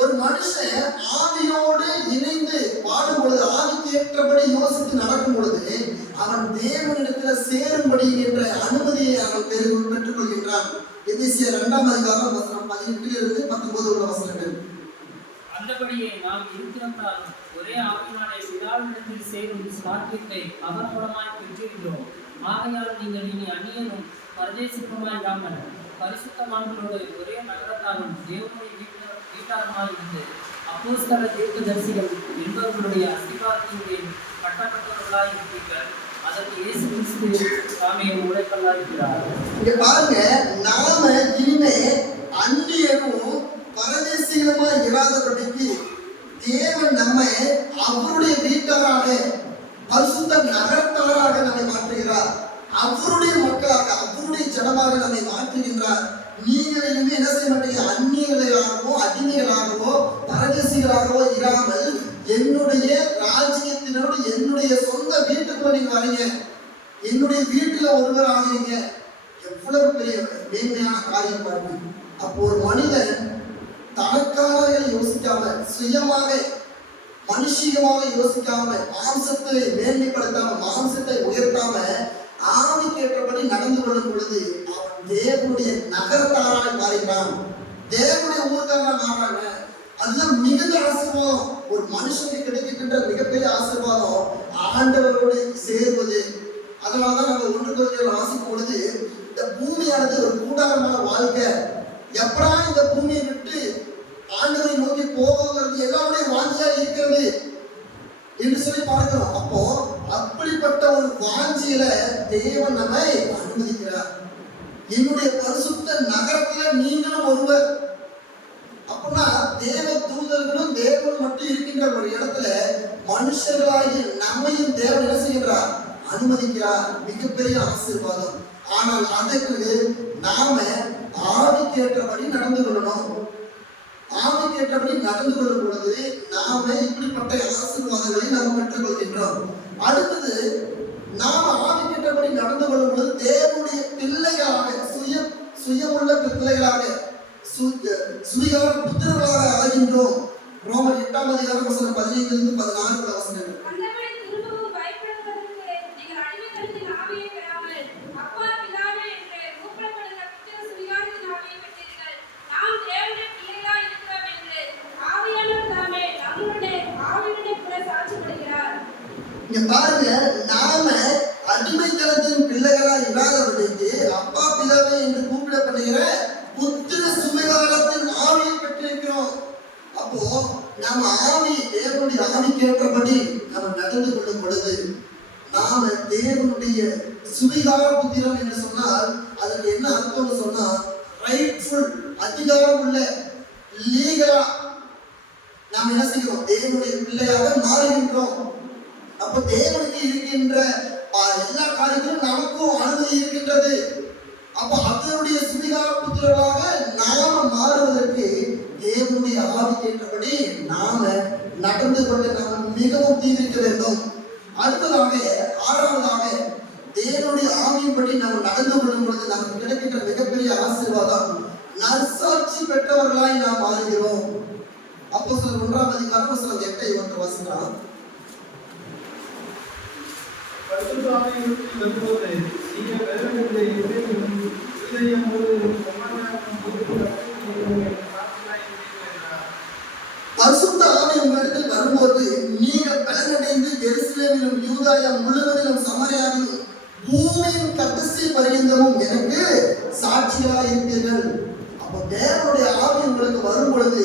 ஒரு மனுஷன் ஆவியோடு இணைந்து வாழும் பொழுது, ஆவிக்கு ஏற்றபடி யோசித்து நடக்கும் பொழுது அவன் தேவனிடத்தில் சேரும்படி என்ற அனுமதியை அவன் பெற்றுக் கொள்கின்றான். எபேசியர் 2:18-19 உள்ள வசனங்கள். அந்தபடியே நாம் இருக்கிறாலும் ஒரே ஆவியினாலே பிதாவினிடத்தில் சேரும் சாத்தியத்தை அவர் மூலமாய் பெற்றிருக்கிறோம். ஆகையால் நீங்கள் இனி அந்நியனும் பரதேசிகமாய் இராமல் பரிசுத்தவான்களோடு ஒரே நகரத்தாலும் தேவனுடைய வீட்டாருமாய் இருந்து அப்போஸ்தல தீர்க்கதரிசிகள் என்பவர்களுடைய அஸ்திபாரத்தினுடைய கட்டப்பட்டவர்களாய் இருப்பீர்கள். அதற்கு இயேசு கிறிஸ்து தாமே உழைப்பல்லாய் இருக்கிறார். இங்க பாருங்க, நாம இனிமே அந்நியரும் பரதேசிகளுமாய் இராதபடிக்கு தேவன் நம்மை அவருடைய வீட்டாராக, பரிசுத்த நகரத்தாராக நம்மை மாற்றுகிறார். அவருடைய மக்களாக, அவருடைய ஜனமாக நம்மை மாற்றுகின்றார். நீங்கள் இனிமே என்ன செய்ய மாட்டீங்க? அந்நியர்களாகவோ அடிமைகளாகவோ பரதேசிகளாகவோ இராமல் என்னுடைய ராஜ்யத்தினோடு என்னுடைய சொந்த வீட்டுக்குள்ள நீங்க வரீங்க, என்னுடைய வீட்டுல ஒருவர் ஆகிறீங்க. எவ்வளவு பெரிய மேன்மையான காரியம் பாருங்க. அப்போ ஒரு மனிதன் தனக்காக யோசிக்காம, சுயமாக மனுஷிகமாக யோசிக்காம, மாம்சத்தை மேன்மைப்படுத்தாம, மாம்சத்தை உயர்த்தாம ஆவிக்கேற்றபடி நடந்து கொள்ளும் பொழுது அவன் தேவனுடைய நகரத்தாராய் மாறுகிறான், தேவனுடைய ஊர்காரனாக மாறாங்க. அதுதான் மிகுந்த ஆசீர்வாதம். ஒரு மனுஷனுக்கு கிடைக்கின்ற மிகப்பெரிய ஆசீர்வாதம் ஆண்டவரோடு சேருவது. அதனாலதான் நம்ம 1 கொரிந்தியர் வாசிக்கும் பொழுது இந்த பூமியானது ஒரு கூடாரமான வாழ்க்கை, எப்படா இந்த பூமியை விட்டு ஆண்டவரை நோக்கி போகிறது எல்லாருடைய வாஞ்சியா இருக்கிறது என்று சொல்லி பார்க்கிறோம். அப்போ அப்படிப்பட்ட ஒரு வாஞ்சியில தேவன் நம்மை அனுமதிக்கிறார். என்னுடைய பரிசுத்த நகரத்துல நீங்களும் ஒருவர். அப்படின்னா தேவ தூதர்களும் தேவன் மட்டும் இருக்கின்ற ஒரு இடத்துல மனுஷர்களாகி நம்மையும் தேவன் என்ன செய்கிறார்? அனுமதிக்கிறார். மிகப்பெரிய ஆசீர்வாதம். ஆனால் அதற்கு நாம ஆவிக்கேற்றபடி நடந்து கொள்ளணும். ஆவிக்கேற்றபடி நடந்து கொள்ளும் பொழுது நாம இப்படிப்பட்ட ஆசீர்வாதங்களை நாம் பெற்றுக் கொள்கின்றோம். அடுத்தது, நாம ஆவிக்கேற்றபடி நடந்து கொள்ளும் பொழுது தேவனுடைய பிள்ளைகளாக, சுயமுள்ள பிள்ளைகளாக, சுயகார புத்திரர்களாக ஆகின்றோம். ரோமர் 8:15-16 வசனங்கள். இங்க பாருங்க, நாம அடிமைத்தனத்தின் பிள்ளைகளா இல்லாதவர்களுக்கு அப்பா பிதாவே என்று கூப்பிடப்படுகிற புத்திர சுவிகாரத்தின் ஆவியை பெற்றிருக்கிறோம். அப்போ நம்ம ஆவி, தேவனுடைய ஆவிக்கேற்றபடி நம்ம நடந்து கொள்ளும் பொழுது நாம தேவனுடைய சுவிகார புத்திரம் என்று சொன்னால் அதற்கு என்ன அர்த்தம்னு சொன்னா, ரைட்ஃபுல், அதிகாரம் உள்ள, லீகலா நாம் என்ன செய்கிறோம்? தேவனுடைய பிள்ளையாக மாறுகின்றோம். அப்ப தேவனுக்கு இருக்கின்ற எல்லா காரியத்திலும் நமக்கும் அனுமதி இருக்கின்றது. அப்ப அவருடைய சுவிகார புத்திரர்களாக நாம மாறுவதற்கு தேவனுடைய ஆவிக்கேற்றபடி நாம நடந்து கொண்டு நாம் மிகவும் தீவிரிக்க வேண்டும். அடுத்ததாக, 6வதாக, தேவனுடைய ஆவியின்படி நாம் நடந்து கொள்ளும் பொழுது நமக்கு கிடைக்கின்ற மிகப்பெரிய ஆசீர்வாதம், நற்சாட்சி பெற்றவர்களாய் நாம் மாறுகிறோம். அப்போஸ்தலர் 1:8 வாசிக்கலாம். பரிசுத்த ஆவி உங்களிடத்தில் வரும்போது நீங்கள் பலனடைந்து எருசலேமிலும் யூதாயா முழுவதிலும் சமாரியாவிலும் பூமியின் கடைசி பரியந்தமும் எனக்கு சாட்சியாக இருப்பீர்கள். அப்போ தேவனுடைய ஆவி உங்களுக்கு வரும் பொழுது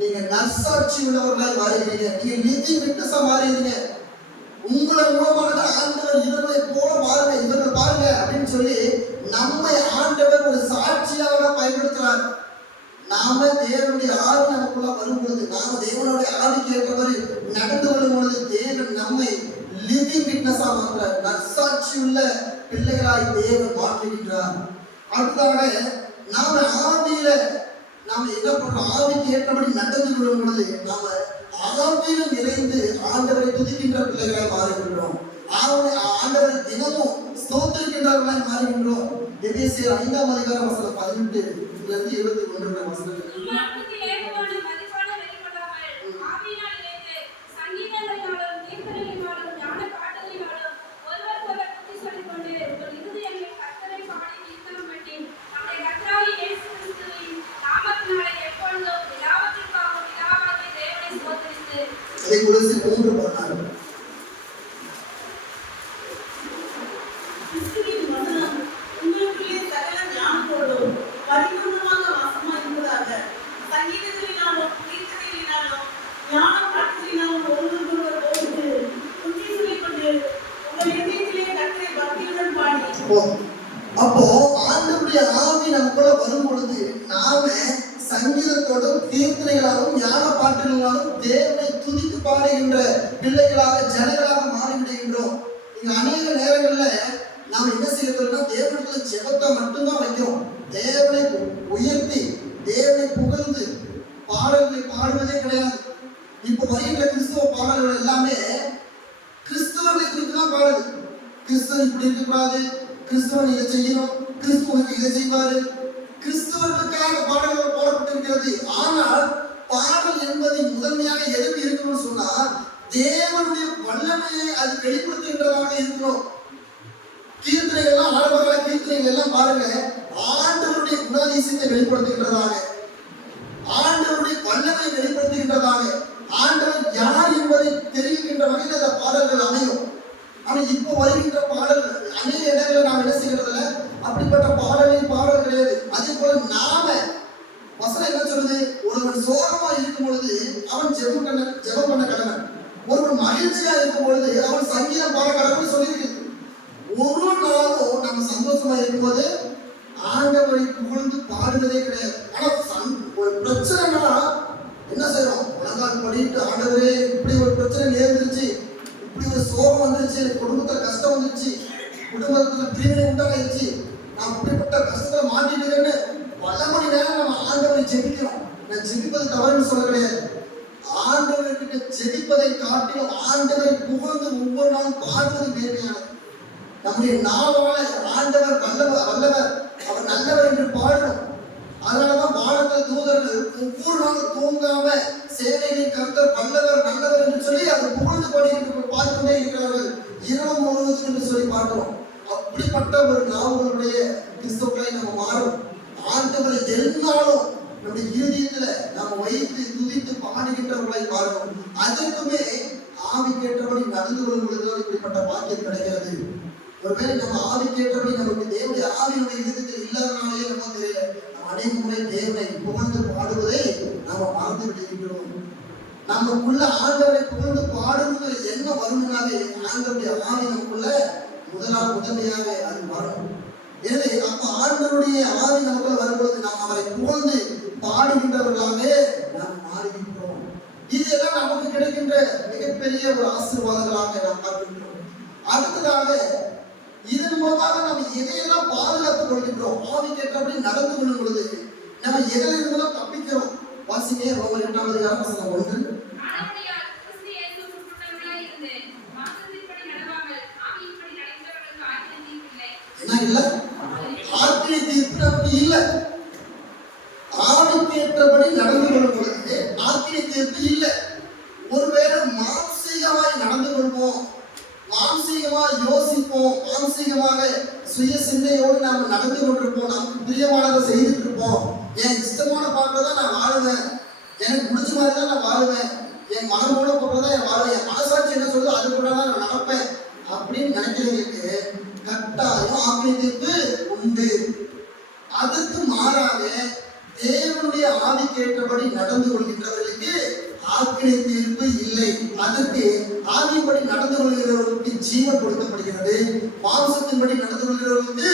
நீங்க நற்சாட்சி உள்ளவர்களாய் மாறுகிறீங்க. நீங்க நீதி விட்டு மாறுகிறீங்க. உங்களை மூலமாக ஆண்டவர் இவர்களை போல மாறுங்க, இவர்கள் நாம தேவனுடைய ஆவி நமக்குள்ள வரும் பொழுது, நாம தேவனுடைய ஆவிக்கு ஏற்றபடி நடந்து கொள்ளும் பொழுது தேவன் நம்மை லிவிங் விட்னஸா மாற்ற நற்சாட்சி உள்ள பிள்ளைகளாய் தேவன் மாற்றுகின்றார். அடுத்ததாக நாம ஆவியில நாம என்ன பண்றோம்? ஆவிக்கு ஏற்றபடி நடந்து கொள்ளும் பொழுது நாம ஆவியில நிறைந்து ஆண்டவரை துதிக்கின்ற பிள்ளைகளாய் மாறுகின்றோம். ஆண்டவரை தினமும் ஸ்தோத்திரிக்கின்றவர்களாய் மாறுகின்றோம். எபேசியர் 5ஆம் அதிகாரம் வசனம் 18 இலிருந்து 21 வசனம். அதை கொலோசியர் 3:16. கிறிஸ்துவின் வசனம் உங்களுக்குள்ளே சகல ஞானத்தோடும் பரிபூர்ணமாக வாசமாய் இருப்பதாக. சங்கீதங்களினாலும் கீர்த்தனைகளினாலும் ஞானம் காட்டுதலினாலும் ஒருவருக்கொருவர் போதித்து புத்தி சொல்லிக்கொண்டு உங்கள் இதயத்திலே கர்த்தரை பக்தியுடன் பாடி. அப்போ ஆண்டவருடைய ஆவி நமக்குள்ள வரும் பொழுது நாம சங்கீதத்தோடும் கீர்த்தனைகளாலும் ஞான பாட்டுகளாலும் தேவனை துதித்து பாடுகின்ற பிள்ளைகளாக ஜனங்களாக மாறிவிடுகின்றோம். இங்க அநேக நேரங்கள்ல நாம் என்ன செய்யறோம்னா தேவனுடைய ஜெபத்தை மட்டும்தான் வைக்கிறோம். தேவனை உயர்த்தி தேவனை புகழ்ந்து பாடல்களை பாடுவதே கிடையாது. இப்ப வருகின்ற கிறிஸ்துவ பாடல்கள் எல்லாமே கிறிஸ்தவர்களை குறித்து தான் பாடுது. கிறிஸ்தவன் இப்படி இருக்கக்கூடாது, கிறிஸ்தவன் இதை செய்யணும், கிறிஸ்துவனுக்கு இதை செய்வாரு, கிறிஸ்தவர்களுக்காக பாடல்கள் போடப்பட்டிருக்கிறது. ஆனால் பாடல் என்பது முதன்மையாக எதற்கு இருக்கணும்னு சொன்னா தேவனுடைய வல்லமையை அது வெளிப்படுத்துகின்றதாக இருக்கணும். கீர்த்தனைகள்லாம் ஆரம்பகால கீர்த்தனைகள் எல்லாம் பாருங்க, ஆண்டவருடைய குணாதிசயத்தை வெளிப்படுத்துகின்றதாக, ஆண்டவருடைய வல்லமையை வெளிப்படுத்துகின்றதாக, ஆண்டவர் யார் என்பதை தெரிவிக்கின்ற வகையில் அந்த பாடல்கள் அமையும். ஆனா இப்போ வருகின்ற பாடல்கள் அநேக இடங்களில் நாம் என்ன செய்யறதில்ல, அப்படிப்பட்ட பாடல் கிடையாது. அதே போல நாம வசனம் என்ன சொல்லுது? ஒருவன் சோகமா இருக்கும் பொழுது அவன் ஜெபம் பண்ண கடவன், ஒருவன் மகிழ்ச்சியா இருக்கும் பொழுது அவன் சங்கீதம் பாட கடவுள் சொல்லியிருக்கு. ஒரு நாளும் நம்ம சந்தோஷமா இருக்கும்போது ஆண்டவரை புகழ்ந்து பாடுவதே கிடையாது. ஆனா ஒரு பிரச்சனைனா என்ன செய்யறோம்? உலகால் படிட்டு ஆண்டவரே இப்படி ஒரு பிரச்சனை நேர்ந்துருச்சு, இப்படி ஒரு சோகம் வந்துருச்சு, குடும்பத்துல கஷ்டம் வந்துருச்சு, குடும்பத்துல பிரிவினை உண்டாகிடுச்சு, நான் அப்படிப்பட்ட கஷ்டத்தை மாட்டிட்டேன்னு பல மணி நேரம் நம்ம ஆண்டவரை ஜெபிக்கிறோம். நான் ஜெபிப்பது தவறுன்னு சொல்ல கிடையாது. ஆண்டவர்கிட்ட ஜெபிப்பதை காட்டிலும் ஆண்டவரை புகழ்ந்து ஒவ்வொரு நாளும் பாடுவது மேன்மையானது. நம்முடைய நாவால ஆண்டவர் வல்லவர், அவர் நல்லவர் என்று பாடுறோம். அதனாலதான் வானத்த தூதர்கள் ஒவ்வொரு நாளும் தூங்காம சேனைகளின் கர்த்தர் வல்லவர் நல்லவர் என்று சொல்லி அதை புகழ்ந்து பார்த்துட்டே இருக்கிறார்கள் இரவு முழுவதும் என்று சொல்லி பார்க்கிறோம். அப்படிப்பட்ட ஒரு நாவுகளுடைய கிறிஸ்தவர்களை நம்ம மாறும். ஆண்டவரை எல்லாரும் நம்முடைய இருதயத்துல நம்ம வைத்து துதித்து பாடுகின்றவர்களை மாறும். அதற்குமே ஆவிக்கேற்றபடி நடந்து கொள்வதுதான் இப்படிப்பட்ட பாக்கியம் கிடைக்கிறது. ஒருவேளை நம்ம ஆவிக்கேற்றபடி நமக்கு தேவனுடைய ஆவியுடைய இருதயத்தில் இல்லாதனாலேயே நம்ம தெரியல, நம்ம அநேக முறை தேவனை புகழ்ந்து பாடுவதை நாம மறந்து விடுகின்றோம். நமக்குள்ள ஆண்டவரை புகழ்ந்து பாடுவது என்ன வரும்னாலே ஆண்டவருடைய ஆவி நமக்குள்ள முதன்மையாக அது வரும். எனவே அப்ப ஆண்டவருடைய ஆவி நமக்குள்ள வரும்போது நாம் அவரை புகழ்ந்து பாடுகின்றவர்களாகவே நாம் மாறுகின்றோம். இதெல்லாம் நமக்கு கிடைக்கின்ற மிகப்பெரிய ஒரு ஆசீர்வாதங்களாக நாம் பார்க்கின்றோம். அடுத்ததாக இதன் மூலமாக நம்ம எதையெல்லாம் பாதுகாத்துக் கொள்கின்றோம்? ஆவிக்கேற்றபடி நடந்து கொள்ளும் பொழுது நம்ம எதில் இருந்தெல்லாம் தப்பிக்கிறோம். வாசிங்க ரோமர் 8ஆம் அதிகாரம் வசனம் 1. என்ன இல்ல? ஆக்கினை தீர்ப்பு நமக்கு இல்ல. ஆவிக்கேற்றபடி நடந்து கொள்ளும் பொழுது ஆக்கினை தீர்ப்பு இல்ல. ஒருவேளை மாம்சீகமாய் நடந்து கொள்வோம், மாம்சீகமாக யோசிப்போம், மாம்சீகமாக சுய சிந்தையோடு நாம் நடந்து கொண்டிருப்போம், நமக்கு பிரியமானதை செய்துட்டு இருப்போம். என் இஷ்டமான பார்க்கதான் நான் வாழுவேன், எனக்கு பிடிச்ச மாதிரி தான் நான் வாழுவேன், என் மனமோட போடுறதான் என் வாழ்வேன், என் மனசாட்சி என்ன சொல்லுது அது கூட தான் நான் நடப்பேன் அப்படின்னு நினைக்கிறவங்களுக்கு கட்டாயம் ஆக்கினை தீர்ப்பு உண்டு. அதற்கு மாறாக தேவனுடைய ஆவிக்கேற்றபடி நடந்து கொள்கின்றவர்களுக்கு ஆக்கினை தீர்ப்பு இல்லை. அதற்கு ஆவியின்படி நடந்து கொள்கிறவர்களுக்கு ஜீவன் கொடுக்கப்படுகிறது, மாம்சத்தின்படி நடந்து கொள்கிறவர்களுக்கு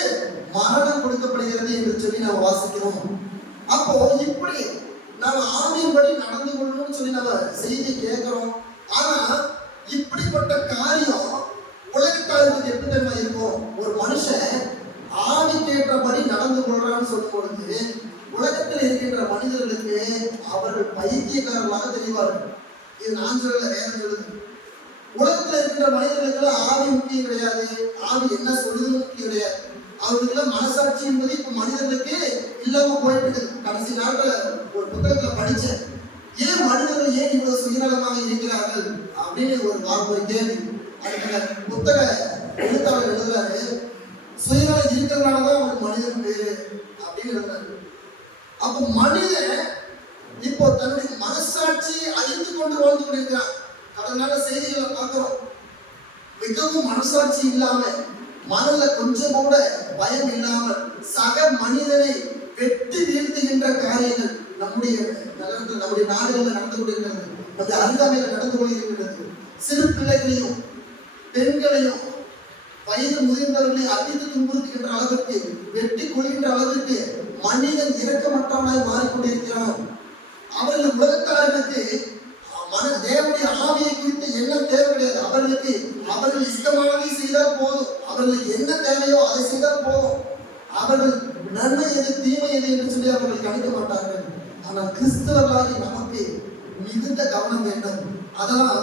மரணம் கொடுக்கப்படுகிறது என்று சொல்லி நாம் வாசிக்கிறோம். அப்போ இப்படி நம்ம ஆவியின்படி நடந்து கொள்ளணும்னு சொல்லி நம்ம செய்தி கேட்கிறோம். ஆனா இப்படிப்பட்ட காரியம் உலகத்தாருக்கு எப்படி தெரியுமா இருக்கும்? ஒரு மனுஷன் ஆவிக்கேற்றபடி நடந்து கொள்றான்னு சொல்லும் பொழுது உலகத்தில் இருக்கின்ற மனிதர்களுக்கு அவர்கள் பைத்தியக்காரர்களாக தெரிவார்கள். இது நான் சொல்லல, வேதம் சொல்லுது. உலகத்தில் இருக்கின்ற மனிதர்களுக்கு ஆவி முக்கியம் கிடையாது, ஆவி என்ன சொல்லுதுன்னு முக்கியம் கிடையாது. அவர்களுக்கு மனசாட்சி என்பது இப்ப மனிதர்களுக்கு இல்லாம போயிட்டு இருக்குது. கடைசி நாட்கள் ஒரு புத்தகத்துல படிச்சேன், ஏன் மனிதர்கள் ஏன் இவ்வளவு சுயநலமாக இருக்கிறார்கள் அப்படின்னு ஒரு கேள்வி. அதுக்கு புத்தக எழுத்தாளர் எழுதுறாரு, சுயநலம் இருக்கிறதுனாலதான் அவனுக்கு மனிதன் பேரு அப்படின்னு எழுதுறாரு. அப்ப மனிதன் இப்போ தன்னுடைய மனசாட்சியை அழித்து கொண்டு வாழ்ந்து கொண்டிருக்கிறான். அதனால செய்திகளை பார்க்கிறோம், மிகவும் மனசாட்சி இல்லாம, மனதுல கொஞ்சம் கூட பயம் இல்லாமல் சக மனிதனை வெட்டி வீழ்த்துகின்ற காரியங்கள் நம்முடைய நகரத்தில், நம்முடைய நாடுகளில் நடந்து கொண்டிருக்கிறது, நம்முடைய அருகாமையில் நடந்து கொண்டிருக்கிறது. சிறு பிள்ளைகளையும் பெண்களையும் வயது முதிர்ந்தவர்களை அடித்து துன்புறுத்துகின்ற அளவிற்கு, வெட்டி கொள்கின்ற அளவிற்கு மனிதன் இரக்கமற்றவனாய் மாறிக்கொண்டிருக்கிறான். அவர்கள் உலகத்தார்களுக்கு தேவனுடைய ஆவியை குறித்து என்ன தேவை கிடையாது. அவர்களுக்கு அவர்கள் இஷ்டமானதை செய்தால் போதும், அவர்களுக்கு என்ன தேவையோ அதை செய்தால் போதும். அவர்கள் நன்மை எது தீமை எது என்று சொல்லி அவர்கள் கணிக்க மாட்டார்கள். ஆனால் கிறிஸ்தவர்களாகி நமக்கு மிகுந்த கவனம் வேண்டும். அதெல்லாம்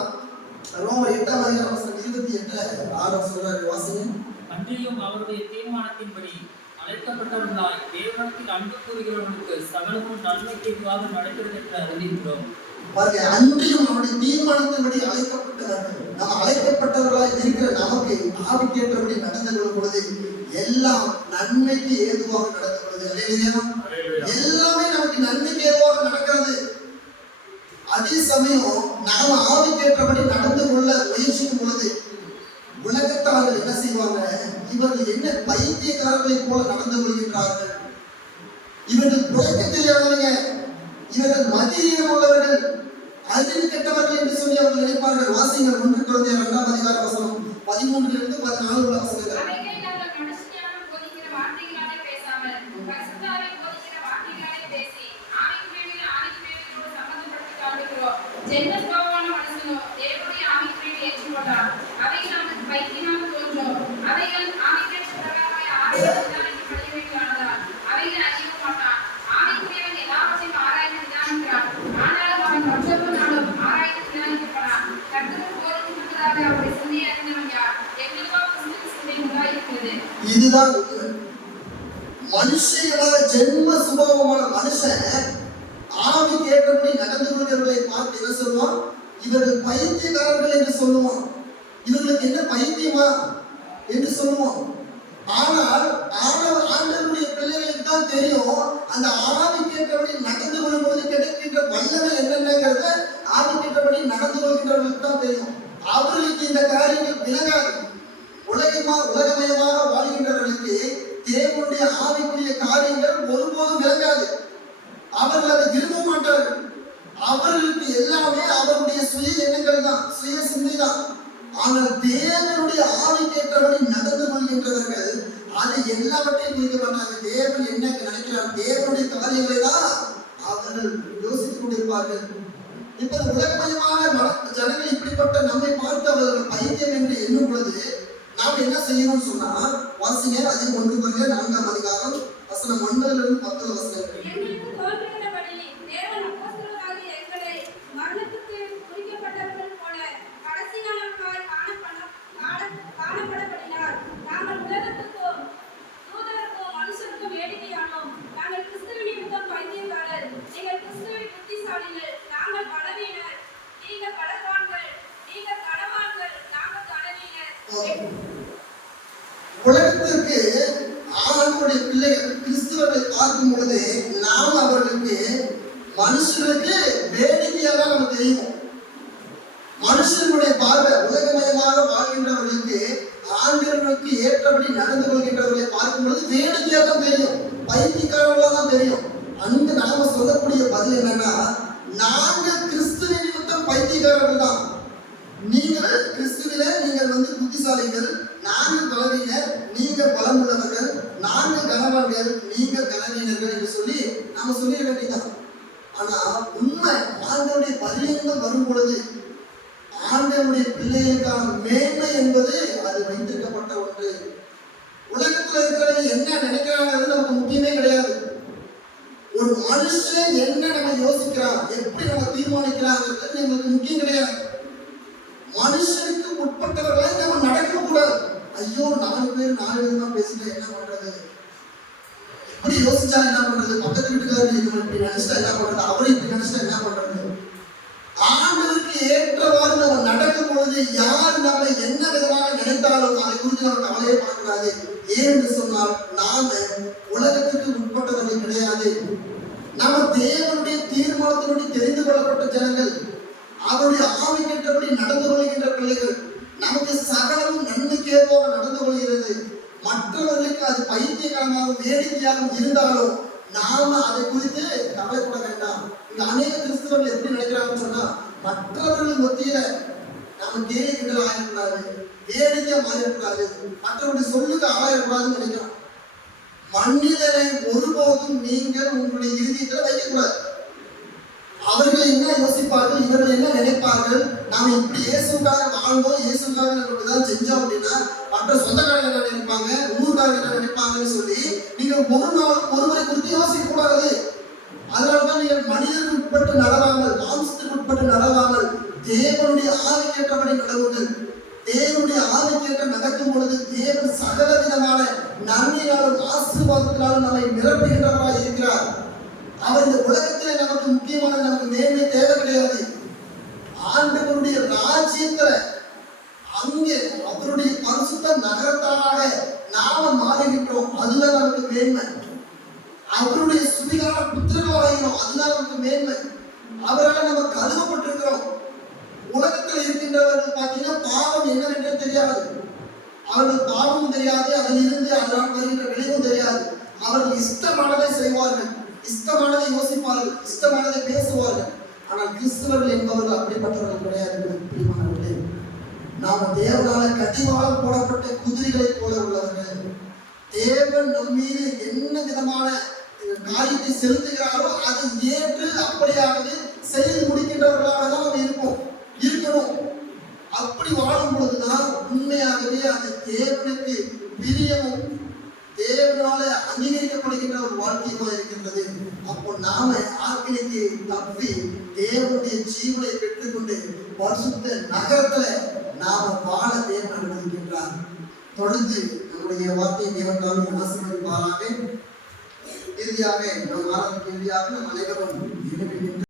ரோமர் 8:28 சொல்றாரு, வாசிங்க. அன்றியும் அவருடைய தீர்மானத்தின்படி அழைக்கப்பட்டவர்களாய் தேவனத்தில் அன்பு கூறுகிறவர்களுக்கு சகலமும் நன்மைக்கு ஏதுவாக நடக்கிறது என்று அறிந்திருக்கிறோம். பாருங்க, அன்றியும் அவருடைய தீர்மானத்தின்படி அழைக்கப்பட்டவர்கள், நாம் அழைக்கப்பட்டவர்களாய் இருக்கிற நமக்கு ஆவிக்கேற்றபடி நடந்து கொள்ளும் பொழுது எல்லாம் நன்மைக்கு ஏதுவாக நடந்து கொள்ளுது. எல்லாமே நமக்கு நன்மைக்கு ஏதுவாக நடக்கிறது. அதே சமயம் நாம் ஆவிக்கேற்றபடி நடந்து கொள்ள முயற்சிக்கும் பொழுது உலகத்தார்கள் என்ன செய்வாங்க? இவர்கள் என்ன பைத்தியக்காரர்களை போல நடந்து கொள்கின்றார்கள், இவர்கள் பிழைக்க தெரியாதவங்க, இவர்கள் மதியம் உள்ளவர்கள், அறிவு கெட்டவர்கள் என்று சொல்லி அவர்கள் நினைப்பார்கள். வாசிங்கள் 1 Corinthians 2:13-14 இதுதான் மனுஷங்கள ஜென்ம சுபாவமான மனுஷன் ஆவிக்கு ஏற்றபடி நடந்து கொள்கிறவர்களை பார்த்து என்ன சொல்லுவான்? இவர்கள் பைத்தியக்காரர்கள் என்று சொல்லுவான். இவர்களுக்கு என்ன பைத்தியமா என்று சொல்லுவான். ஆனால் ஆண்டவருடைய பிள்ளைகளுக்கு தான் தெரியும், அந்த ஆவிக்கு ஏற்றபடி நடந்து கொள்ளும்போது கிடைக்கின்ற வல்லமை என்னென்னங்கிறத ஆவிக்கு ஏற்றபடி நடந்து கொள்கின்றவர்களுக்கு தான் தெரியும். அவர்களுக்கு இந்த காரியங்கள் விளங்காது. உலகமயமாக வாழ்கின்றவர்களுக்கு தேவனுடைய ஆவிக்குரிய காரியங்கள் ஒருபோதும் விளங்காது. அவர்கள் அதை விரும்ப மாட்டார்கள். அவர்களுக்கு எல்லாமே அவருடைய சுய எண்ணங்கள் தான், சுய சிந்தை தான். ஆனால் தேவனுடைய ஆவிக்கேற்றபடி நடந்து கொள்கின்றவர்கள் அதை எல்லாவற்றையும் குறிக்க மாட்டாங்க. தேவன் என்ன நினைக்கிறார், தேவனுடைய காரியங்களை தான் அவர்கள் யோசித்துக் கொண்டிருப்பார்கள். இப்ப உலகமயமான ஜனங்கள் இப்படிப்பட்ட நம்மை பார்த்து அவர்கள் பைத்தியம் என்று எண்ணும் பொழுது நாம் என்ன செய்யணும்னு சொன்னா, வாசிங்க. அது 1 Corinthians 4:10 வசனம். உலகத்திற்கு ஆண்டவருடைய பிள்ளைகள் கிறிஸ்துவர்களை பார்க்கும் பொழுது நாம் அவர்களுக்கு மனுஷனுக்கு வேடிக்கையாக தான் நம்ம தெரியும். மனுஷனுடைய பார்வை உலகமயமாக வாழ்கின்றவர்களுக்கு ஆண்டவர்களுக்கு ஏற்றபடி நடந்து கொள்கின்றவர்களை பார்க்கும் பொழுது வேடிக்கையாக தான் தெரியும், பைத்தியக்காரர்களாக தான் தெரியும். அங்கு நாம சொல்லக்கூடிய பதில் என்னன்னா, நாங்கள் கிறிஸ்துவின் நிமித்தம் பைத்தியக்காரர்கள் தான். நீங்கள் கிறிஸ்துவில நீங்கள் புத்திசாலிகள், நாங்கள் பலவீனர், நீங்கள் பலமுள்ளவர்கள், நாங்கள் கனவான்கள், நீங்கள் கனவீனர்கள் என்று சொல்லி நாம சொல்லிட வேண்டியதான். ஆனா உண்மை ஆண்டவருடைய பரியந்தம் வரும் பொழுது ஆண்டவருடைய பிள்ளைகளுக்கான மேன்மை என்பது அது வைத்திருக்கப்பட்ட ஒன்று. உலகத்துல இருக்கிறவங்க என்ன நினைக்கிறாங்கிறது நமக்கு முக்கியமே கிடையாது. ஒரு மனுஷன் என்ன நம்ம யோசிக்கிறான், எப்படி நம்ம தீர்மானிக்கிறாங்கிறது நமக்கு முக்கியம் கிடையாது. மனுஷனுக்கு உட்பட்டவர்களை நம்ம நடக்க கூடாது. ஐயோ 4 பேர் 4 விதமா பேசிட்டு என்ன பண்றது, இப்படி யோசிச்சா என்ன பண்றது, பக்கத்து வீட்டுக்காரர் இப்படி நினைச்சா என்ன பண்றது, அவரை இப்படி நினைச்சா என்ன பண்றது. ஆண்டவருக்கு ஏற்றவாறு நம்ம நடக்கும் பொழுது யார் நம்ம என்ன விதமாக நினைத்தாலும் அதை குறித்து நம்ம கவலையே படக்கூடாது. ஏன்னு சொன்னால் நாம உலகத்திற்கு உட்பட்டவர்கள் கிடையாது. நம்ம தேவனுடைய தீர்மானத்தினுடைய தெரிந்து கொள்ளப்பட்ட ஜனங்கள், அவருடைய ஆவிக்கேற்றபடி நடந்து கொள்கின்ற பிள்ளைகள். நமக்கு சகலமும் நன்மைக்கேற்ப நடந்து கொள்கிறது. மற்றவர்களுக்கு அது பைத்தியகாரமாக வேடிக்கையாக இருந்தாலும் நாம அதை குறித்து கவலைப்பட வேண்டாம். இங்க அநேக கிறிஸ்தவர்கள் எப்படி நினைக்கிறாங்கன்னு சொன்னா, மற்றவர்கள் மத்தியில நாம கேலி கிண்டல் ஆயிடக்கூடாது, வேடிக்கையா மாறிடக்கூடாது, மற்றவருடைய சொல்லுக்கு ஆளாயிடக்கூடாதுன்னு நினைக்கிறோம். மனிதரை ஒருபோதும் நீங்கள் உங்களுடைய இறுதியத்தில் வைக்கக்கூடாது. அவர்கள் என்ன யோசிப்பார்கள், இவர்கள் என்ன நினைப்பார்கள், நாம இப்படி இயேசுக்காக வாழ்ந்தோம், இயேசுக்காக நம்ம இப்படிதான் செஞ்சோம் அப்படின்னா மற்ற சொந்தக்காரங்க என்ன நினைப்பாங்க, ஊர்காரங்க என்ன நினைப்பாங்கன்னு சொல்லி நீங்க ஒரு நாளும் ஒருவரை குறித்து யோசிக்க கூடாது. அதனால்தான் நீங்கள் மனிதனுக்கு உட்பட்டு நடவாமல், மாம்சத்துக்கு உட்பட்டு நடவாமல் தேவனுடைய ஆவிக்கேற்றபடி நடவுங்கள். தேவனுடைய ஆவிக்கேற்ற நடக்கும் பொழுது தேவன் சகல விதமான நன்மையினாலும் ஆசீர்வாதத்தினாலும் நம்மை நிரப்புகின்றவராய் இருக்கிறார். அவர் இந்த உலகத்திலே நமக்கு முக்கியமான நமக்கு மேன்மை தேவை கிடையாது. ஆண்டவருடைய ராஜ்யத்துல அங்கே அவருடைய பரிசுத்த நகரத்தாராக நாம மாறுகின்றோம், அதுதான் நமக்கு மேன்மை. அவருடைய சுபிகார புத்திரர்களாகிறோம், அதுதான் நமக்கு மேன்மை. அவரால் நம்ம கழுவப்பட்டிருக்கிறோம். உலகத்தில் இருக்கின்றவர்கள் பார்த்தீங்கன்னா பாவம் என்னவென்றே தெரியாது. அவர்கள் பாவமும் தெரியாது, அதிலிருந்து அதனால் வருகின்ற விளைவும் தெரியாது. அவர்கள் இஷ்டமானதை செய்வார்கள், இஷ்டமானதை யோசிப்பார்கள், இஷ்டமானதை பேசுவார்கள். ஆனால் கிறிஸ்தவர்கள் என்பவர்கள் அப்படிப்பட்டவர்கள் கிடையாது. நாம தேவனால கடிவாளம் போடப்பட்ட குதிரைகளை போல உள்ளவர்கள். தேவன் நம் மீது என்ன விதமான காரியத்தை செலுத்துகிறாரோ அதை ஏற்று அப்படியாவது செய்து முடிக்கின்றவர்களாக தான் நம்ம இருக்கணும். அப்படி வாழும் பொழுதுதான் உண்மையாகவே அது தேவனுக்கு பிரியமும் தேவனால அங்கீகரிக்கப்படுகின்ற ஒரு வாழ்க்கையாக இருக்கின்றது. அப்போ நாம ஆக்கினைக்கு தப்பி தேவனுடைய ஜீவனை பெற்றுக்கொண்டு பரிசுத்த நகரத்துல நாம வாழ தேவன் அனுமதிக்கின்றார். தொடர்ந்து நம்முடைய வார்த்தையை தேவன் தாமே ஆசீர்வதிப்பாராக. இறுதியாக நம் ஆராதனைக்கு இறுதியாக நம் அனைவரும்